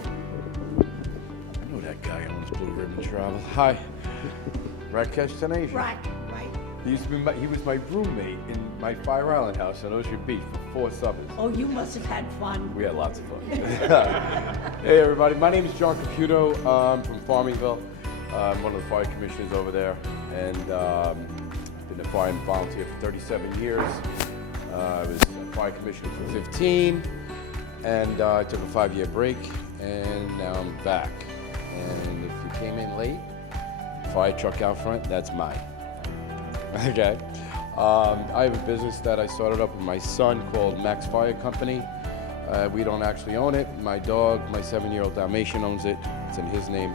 I know that guy owns Blue Ribbon Travel. Hi, Rakesh Taneja. Right. He was my roommate in my Fire Island house on Ocean Beach for 4 summers. Oh, you must have had fun. We had lots of fun. Hey everybody, my name is John Caputo. I'm from Farmingville. I'm one of the fire commissioners over there, and been a fire volunteer for 37 years. I was a fire commissioner for 15, and I took a 5-year break, and now I'm back. And if you came in late, fire truck out front, that's mine. Okay. I have a business that I started up with my son called Max Fire Company. We don't actually own it. My dog, my 7-year-old Dalmatian owns it. It's in his name.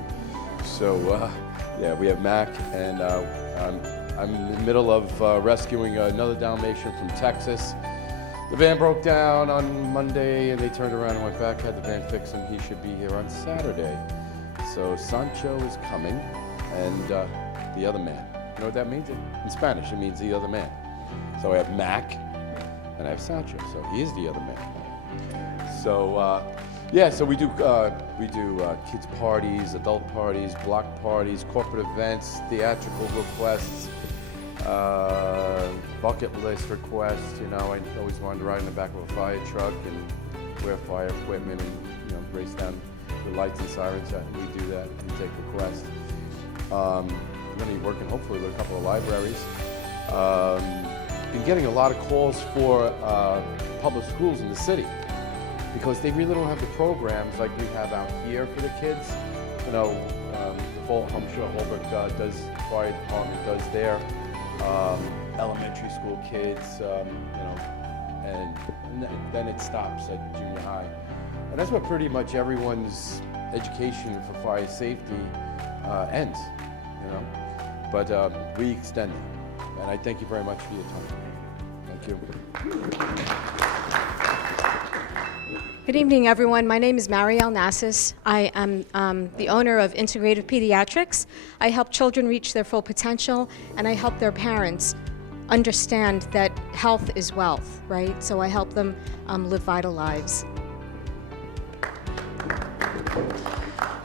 So, yeah, we have Mac, and I'm in the middle of rescuing another Dalmatian from Texas. The van broke down on Monday, and they turned around and went back, had the van fixed, and he should be here on Saturday. So Sancho is coming, and the other man. You know what that means? In Spanish, it means the other man. So I have Mac, and I have Sancho, so he is the other man. So, yeah, so we do kids parties, adult parties, block parties, corporate events, theatrical requests, bucket list requests. You know, I always wanted to ride in the back of a fire truck and wear fire equipment and, you know, race down the lights and sirens. We do that. We take requests. I'm going to be working hopefully with a couple of libraries. Been getting a lot of calls for public schools in the city because they really don't have the programs like we have out here for the kids. You know, I'm sure Holbrook does, fire department does their elementary school kids, you know, and then it stops at junior high. And that's where pretty much everyone's education for fire safety ends, you know. But we extend it, and I thank you very much for your time. Thank you. Good evening, everyone. My name is Marielle Nassis. I am the owner of Integrative Pediatrics. I help children reach their full potential, and I help their parents understand that health is wealth, right? So I help them live vital lives.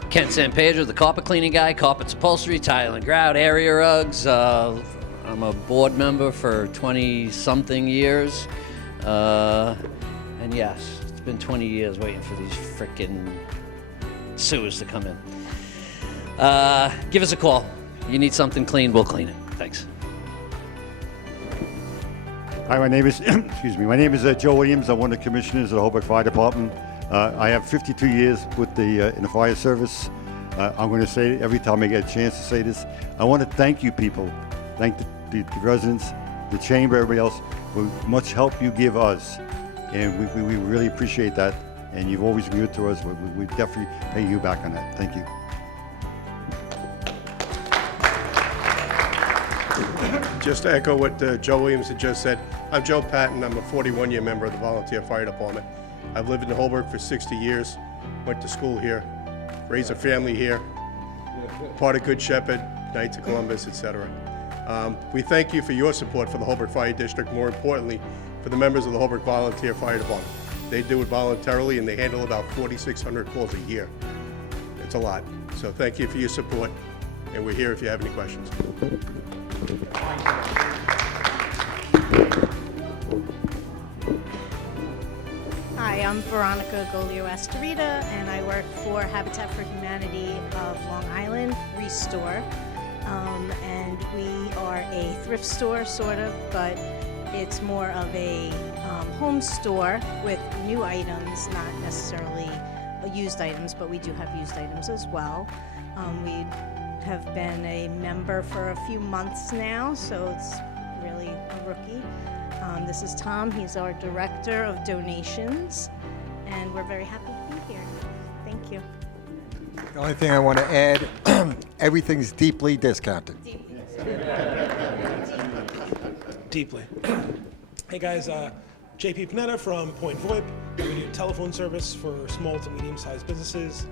Ken San Pedro, the carpet cleaning guy, carpets, upholstery, tile and grout, area rugs. I'm a board member for 20-something years. And yes, it's been 20 years waiting for these frickin' sewers to come in. Give us a call. You need something clean, we'll clean it. Thanks. Hi, my name is my name is Joe Williams. I'm one of the commissioners of the Holbrook Fire Department. I have 52 years with in the fire service. I'm going to say it every time I get a chance to say this. I want to thank you people, thank the residents, the chamber, everybody else, for much help you give us. And we really appreciate that. And you've always been good to us. We definitely pay you back on that. Thank you. Just to echo what Joe Williams had just said, I'm Joe Patton. I'm a 41-year member of the Volunteer Fire Department. I've lived in Holbrook for 60 years, went to school here, raised a family here, part of Good Shepherd, Knights of Columbus, etc. We thank you for your support for the Holbrook Fire District, more importantly, for the members of the Holbrook Volunteer Fire Department. They do it voluntarily and they handle about 4,600 calls a year. It's a lot. So thank you for your support. and we're here if you have any questions. Hi, I'm Veronica Golio-Astorita, and I work for Habitat for Humanity of Long Island, Restore. And we are a thrift store, sort of, but it's more of a home store with new items, not necessarily used items, but we do have used items as well. We have been a member for a few months now, so it's really a rookie. This is Tom. He's our Director of Donations, and we're very happy to be here. Thank you. The only thing I want to add, everything's deeply discounted. Deeply. Hey guys, JP Panetta from Point VoIP. We do telephone service for small to medium-sized businesses,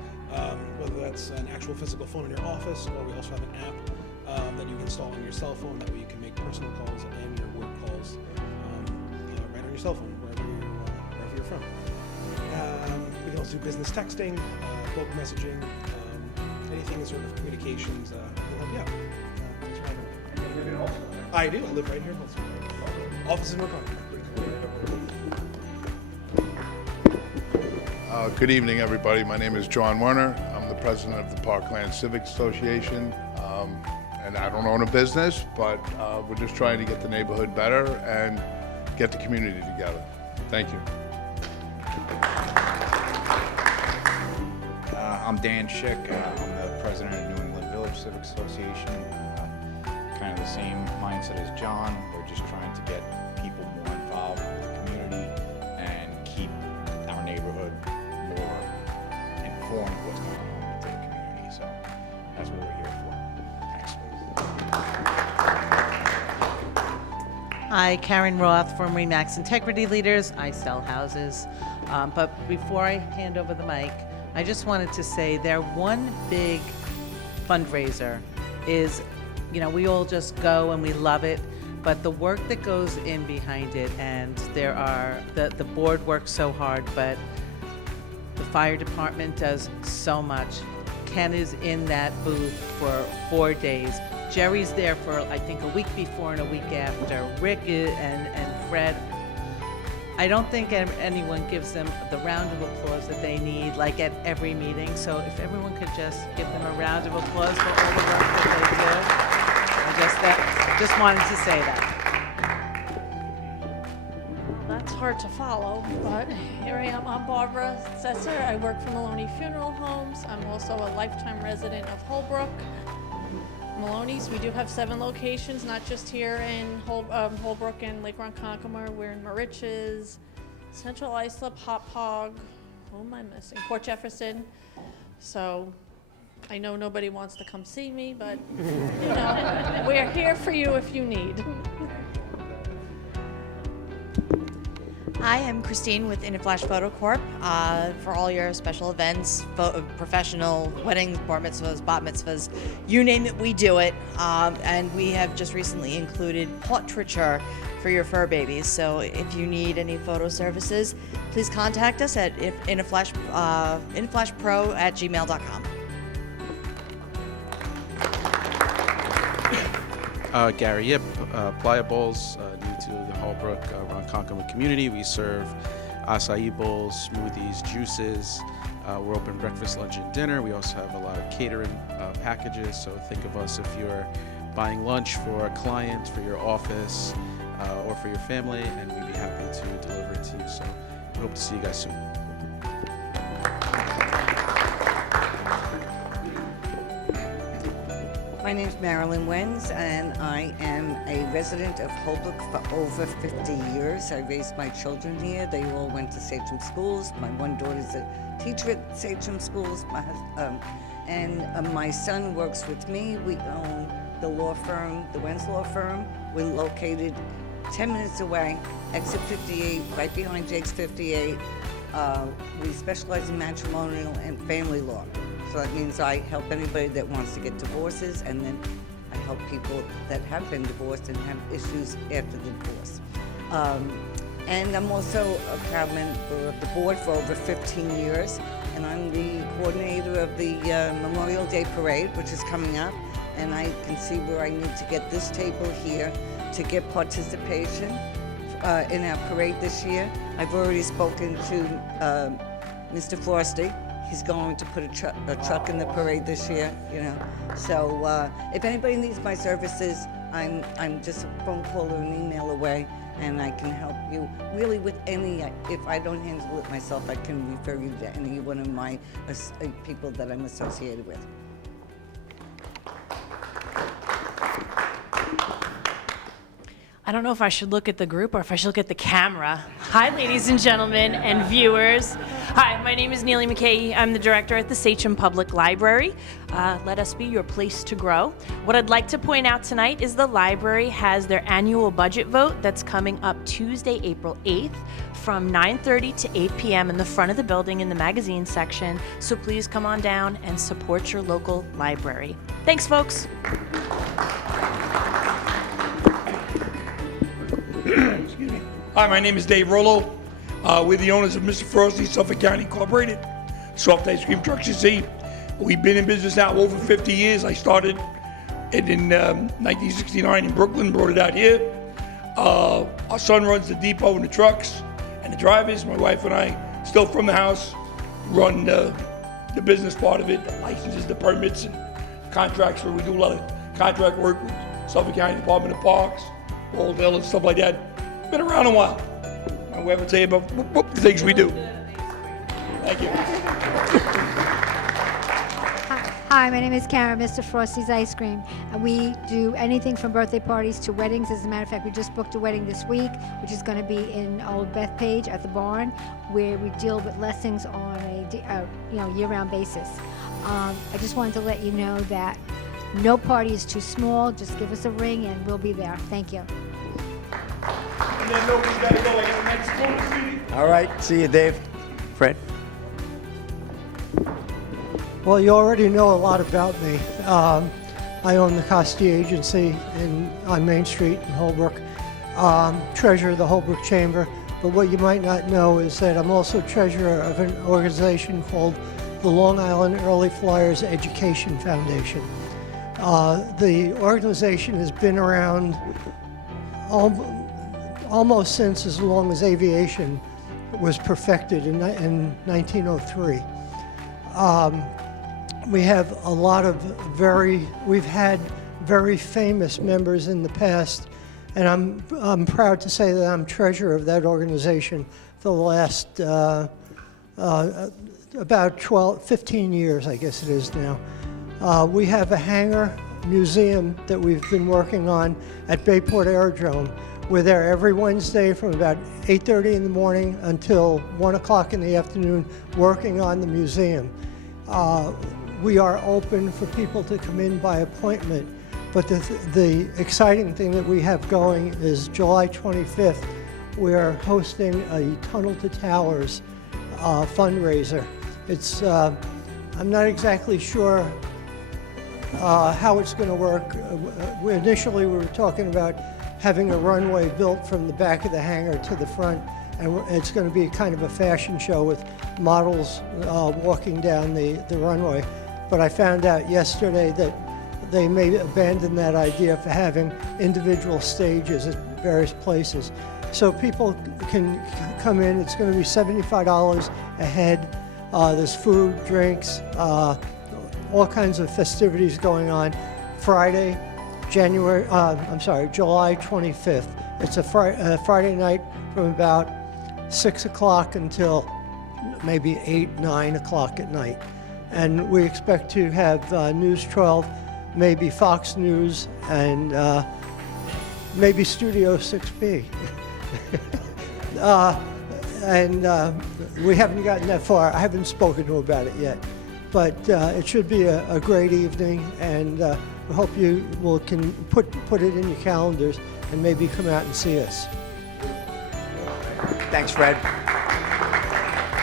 whether that's an actual physical phone in your office, or we also have an app that you can install on your cell phone. That way you can make personal calls and your work calls right on your cell phone, wherever you're from. We can also do business texting, bulk messaging, anything sort of communications. We can help you out. Thanks for having me. I do. I live right here. Office in Rockland. Good evening, everybody. My name is John Werner. I'm the president of the Parkland Civic Association. And I don't own a business, but we're just trying to get the neighborhood better and get the community together. Thank you. I'm Dan Schick. I'm the president of New England Village Civic Association. Kind of the same mindset as John. We're just trying to get people more involved with the community and keep our neighborhood more informed of what's going on with the community. So that's what we're here for. Thanks. Hi, Karen Roth from Remax Integrity Leaders. I sell houses. But before I hand over the mic, I just wanted to say their one big fundraiser is, we all just go and we love it, but the work that goes in behind it, and the board works so hard, but the fire department does so much. Ken is in that booth for 4 days. Jerry's there for, I think, a week before and a week after. Rick and Fred. I don't think anyone gives them the round of applause that they need, like at every meeting. So if everyone could just give them a round of applause for all the work that they do. I just wanted to say that. That's hard to follow, but here I am. I'm Barbara Setzer. I work for Maloney Funeral Homes. I'm also a lifetime resident of Holbrook. Maloney's, we do have 7 locations, not just here in Holbrook and Lake Ronkonkoma. We're in Moriches, Central Islip, Hauppauge, who am I missing? Port Jefferson. So I know nobody wants to come see me, but we're here for you if you need. Hi, I'm Christine with In a Flash Photo Corp. For all your special events, professional weddings, bar mitzvahs, bat mitzvahs, you name it, we do it. And we have just recently included portraiture for your fur babies. So if you need any photo services, please contact us at inflashpro@gmail.com. Gary Yip, Playa Bowls, new to the Holbrook Ronkonkoma community. We serve acai bowls, smoothies, juices. We're open breakfast, lunch, and dinner. We also have a lot of catering packages, so think of us if you're buying lunch for a client, for your office, or for your family, and we'd be happy to deliver it to you. So we hope to see you guys soon. My name is Marilyn Wenz, and I am a resident of Holbrook for over 50 years. I raised my children here. They all went to Sachem schools. My one daughter's a teacher at Sachem schools, and my son works with me. We own the law firm, the Wenz Law Firm. We're located 10 minutes away, exit 58, right behind Jake's 58. We specialize in matrimonial and family law. So that means I help anybody that wants to get divorces, and then I help people that have been divorced and have issues after the divorce. And I'm also a proud member of the board for over 15 years, and I'm the coordinator of the Memorial Day Parade, which is coming up. and I can see where I need to get this table here to get participation in our parade this year. I've already spoken to Mr. Foster. He's going to put a truck in the parade this year, you know. So if anybody needs my services, I'm just a phone call or an email away, and I can help you really with any. If I don't handle it myself, I can refer you to any one of my people that I'm associated with. I don't know if I should look at the group or if I should look at the camera. Hi, ladies and gentlemen and viewers. Hi, my name is Neely McKay. I'm the director at the Sachem Public Library. Let us be your place to grow. What I'd like to point out tonight is the library has their annual budget vote that's coming up Tuesday, April 8th from 9:30 to 8 p.m. in the front of the building in the magazine section. So please come on down and support your local library. Thanks, folks. Excuse me. Hi, my name is Dave Rollo. We're the owners of Mr. Frosty, Suffolk County Incorporated. Soft ice cream trucks, you see. We've been in business now over 50 years. I started it in 1969 in Brooklyn, brought it out here. Our son runs the depot and the trucks and the drivers. My wife and I, still from the house, run the business part of it, the licenses, the permits, and contracts, where we do a lot of contract work with Suffolk County Department of Parks, Walldale, and stuff like that. Been around a while. My wife will tell you about the things we do. Thank you. Hi, my name is Karen, Mr. Frosty's Ice Cream. And we do anything from birthday parties to weddings. As a matter of fact, we just booked a wedding this week, which is going to be in Old Bethpage at the barn, where we deal with lessons on a year-round basis. I just wanted to let you know that no party is too small. Just give us a ring and we'll be there. Thank you. All right, see you, Dave. Fred. Well, you already know a lot about me. I own the Costi Agency on Main Street in Holbrook, treasurer of the Holbrook Chamber. But what you might not know is that I'm also treasurer of an organization called the Long Island Early Flyers Education Foundation. The organization has been around almost since as long as aviation was perfected in 1903. We have a lot of we've had very famous members in the past, and I'm proud to say that I'm treasurer of that organization for the last about 15 years, I guess it is now. We have a hangar museum that we've been working on at Bayport Aerodrome. We're there every Wednesday from about 8:30 in the morning until 1 o'clock in the afternoon working on the museum. We are open for people to come in by appointment, but the exciting thing that we have going is July 25th, we are hosting a Tunnel to Towers fundraiser. It's, I'm not exactly sure how it's going to work. Initially, we were talking about having a runway built from the back of the hangar to the front, and it's going to be kind of a fashion show with models walking down the runway. But I found out yesterday that they may abandon that idea for having individual stages at various places. So people can come in. It's going to be $75 a head. There's food, drinks, all kinds of festivities going on. Friday, July 25th. It's a Friday night from about 6 o'clock until maybe 8, 9 o'clock at night. And we expect to have News 12, maybe Fox News, and maybe Studio 6B. We haven't gotten that far. I haven't spoken to him about it yet. But it should be a great evening, and we hope you can put it in your calendars and maybe come out and see us. Thanks, Fred.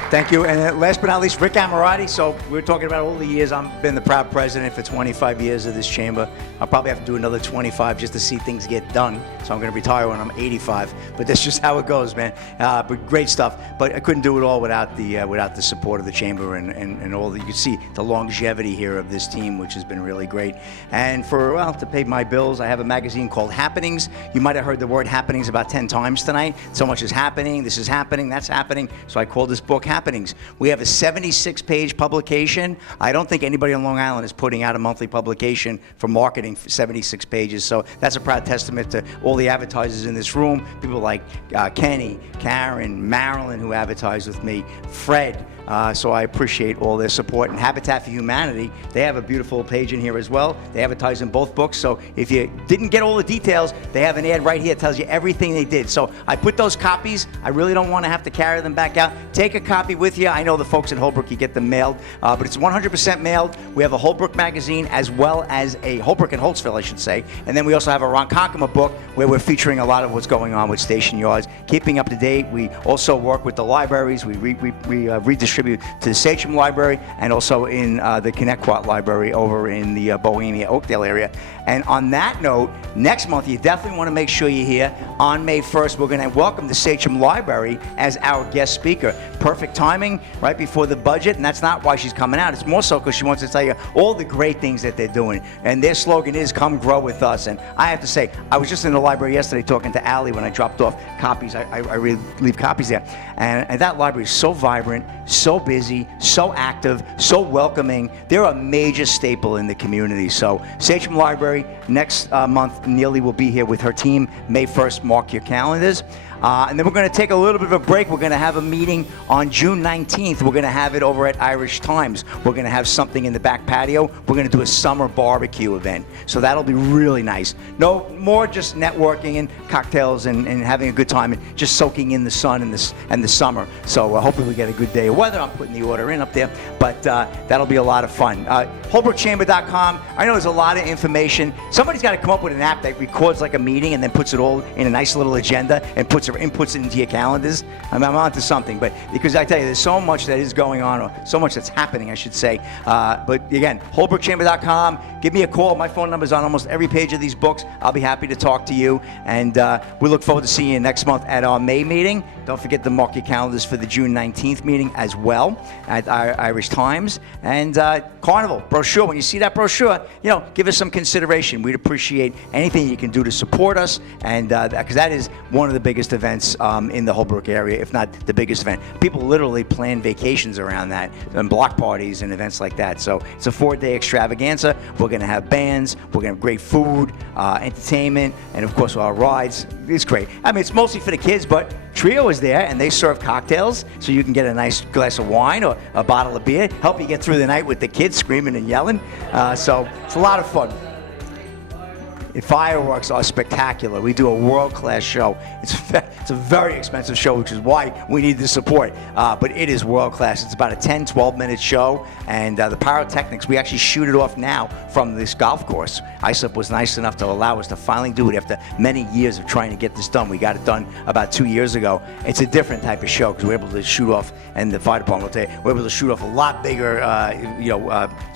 Thank you. And last but not least, Rick Amorati. So we're talking about all the years. I've been the proud president for 25 years of this chamber. I'll probably have to do another 25 just to see things get done. So I'm going to retire when I'm 85. But that's just how it goes, man. But great stuff. But I couldn't do it all without the support of the chamber and all that. You can see the longevity here of this team, which has been really great. And to pay my bills, I have a magazine called Happenings. You might have heard the word happenings about 10 times tonight. So much is happening. This is happening. That's happening. So I called this book Happenings. We have a 76-page publication. I don't think anybody on Long Island is putting out a monthly publication for marketing for 76 pages. So that's a proud testament to all the advertisers in this room, people like Kenny, Karen, Marilyn, who advertise with me, Fred. So I appreciate all their support. And Habitat for Humanity, they have a beautiful page in here as well. They advertise in both books. So if you didn't get all the details, they have an ad right here that tells you everything they did. So I put those copies. I really don't want to have to carry them back out. Take a copy with you. I know the folks at Holbrook, you get them mailed, but it's 100% mailed. We have a Holbrook magazine as well as a Holbrook and Holtzville, I should say. And then we also have a Ronkonkoma book where we're featuring a lot of what's going on with station yards, keeping up to date. We also work with the libraries. We redistribute to the Sachem Library and also in the Connecticut Library over in the Bohemia, Oakdale area. And on that note, next month, you definitely want to make sure you're here. On May 1st, we're going to welcome the Sachem Library as our guest speaker. Perfect timing, right before the budget, and that's not why she's coming out. It's more so because she wants to tell you all the great things that they're doing. And their slogan is, come grow with us. And I have to say, I was just in the library yesterday talking to Allie when I dropped off copies. I really leave copies there. And that library is so vibrant, so busy, so active, so welcoming. They're a major staple in the community. So Sachem Library, next month, Neely will be here with her team. May 1st, mark your calendars. And then we're going to take a little bit of a break. We're going to have a meeting on June 19th. We're going to have it over at Irish Times. We're going to have something in the back patio. We're going to do a summer barbecue event. So that'll be really nice. No more just networking and cocktails and having a good time and just soaking in the sun and the summer. So hopefully we get a good day of weather. I'm putting the order in up there. But that'll be a lot of fun. HolbrookChamber.com. I know there's a lot of information. Somebody's got to come up with an app that records like a meeting and then puts it all in a nice little agenda and puts inputs into your calendars. I'm onto something, but because I tell you, there's so much that is going on, or so much that's happening, I should say. But again, HolbrookChamber.com. Give me a call. My phone number is on almost every page of these books. I'll be happy to talk to you, and we look forward to seeing you next month at our May meeting. Don't forget to mark your calendars for the June 19th meeting as well at Irish Times. And Carnival brochure. When you see that brochure, give us some consideration. We'd appreciate anything you can do to support us, and because that is one of the biggest events in the Holbrook area, if not the biggest event. People literally plan vacations around that and block parties and events like that. So it's a 4-day extravaganza. We're going to have bands. We're going to have great food, entertainment, and of course our rides. It's great. I mean, it's mostly for the kids, but Trio is there, and they serve cocktails, so you can get a nice glass of wine or a bottle of beer, help you get through the night with the kids screaming and yelling. So it's a lot of fun. The fireworks are spectacular. We do a world-class show. It's a very expensive show, which is why we need the support. But it is world-class. It's about a 10, 12-minute show. And the pyrotechnics, we actually shoot it off now from this golf course. ISIP was nice enough to allow us to finally do it after many years of trying to get this done. We got it done about 2 years ago. It's a different type of show because we're able to shoot off, and the fire department will tell you, we're able to shoot off a lot bigger,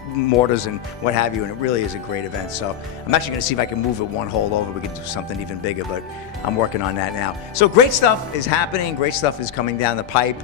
mortars and what have you, and it really is a great event. So I'm actually going to see if I can move it one hole over. We can do something even bigger, but I'm working on that now. So great stuff is happening. Great stuff is coming down the pipe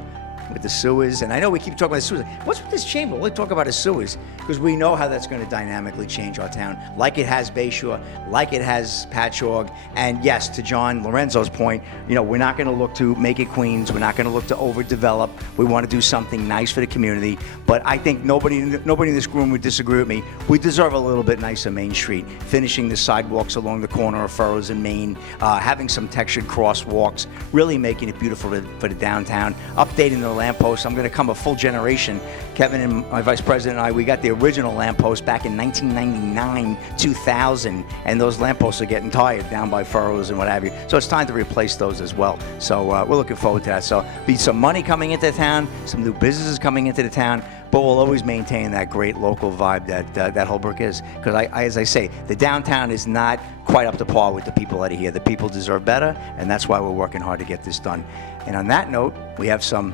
with the sewers. And I know we keep talking about the sewers. What's with this chamber? We'll talk about the sewers because we know how that's going to dynamically change our town, like it has Bayshore, like it has Patchogue. And yes, to John Lorenzo's point, we're not going to look to make it Queens. We're not going to look to overdevelop. We want to do something nice for the community. But I think nobody in this room would disagree with me. We deserve a little bit nicer Main Street, finishing the sidewalks along the corner of Furrows and Main, having some textured crosswalks, really making it beautiful for the downtown, updating the lampposts. I'm going to come a full generation. Kevin and my vice president and I, we got the original lampposts back in 1999, 2000, and those lampposts are getting tired down by Furrows and what have you. So it's time to replace those as well. So we're looking forward to that. So be some money coming into town, some new businesses coming into the town, but we'll always maintain that great local vibe that Holbrook is. Because as I say, the downtown is not quite up to par with the people that are here. The people deserve better, and that's why we're working hard to get this done. And on that note, we have some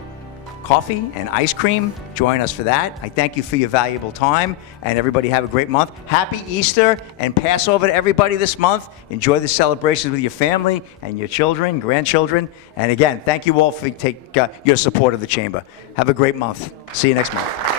coffee and ice cream. Join us for that. I thank you for your valuable time, and everybody have a great month. Happy Easter and Passover to everybody this month. Enjoy the celebrations with your family and your children, grandchildren. And again, thank you all for your support of the Chamber. Have a great month. See you next month.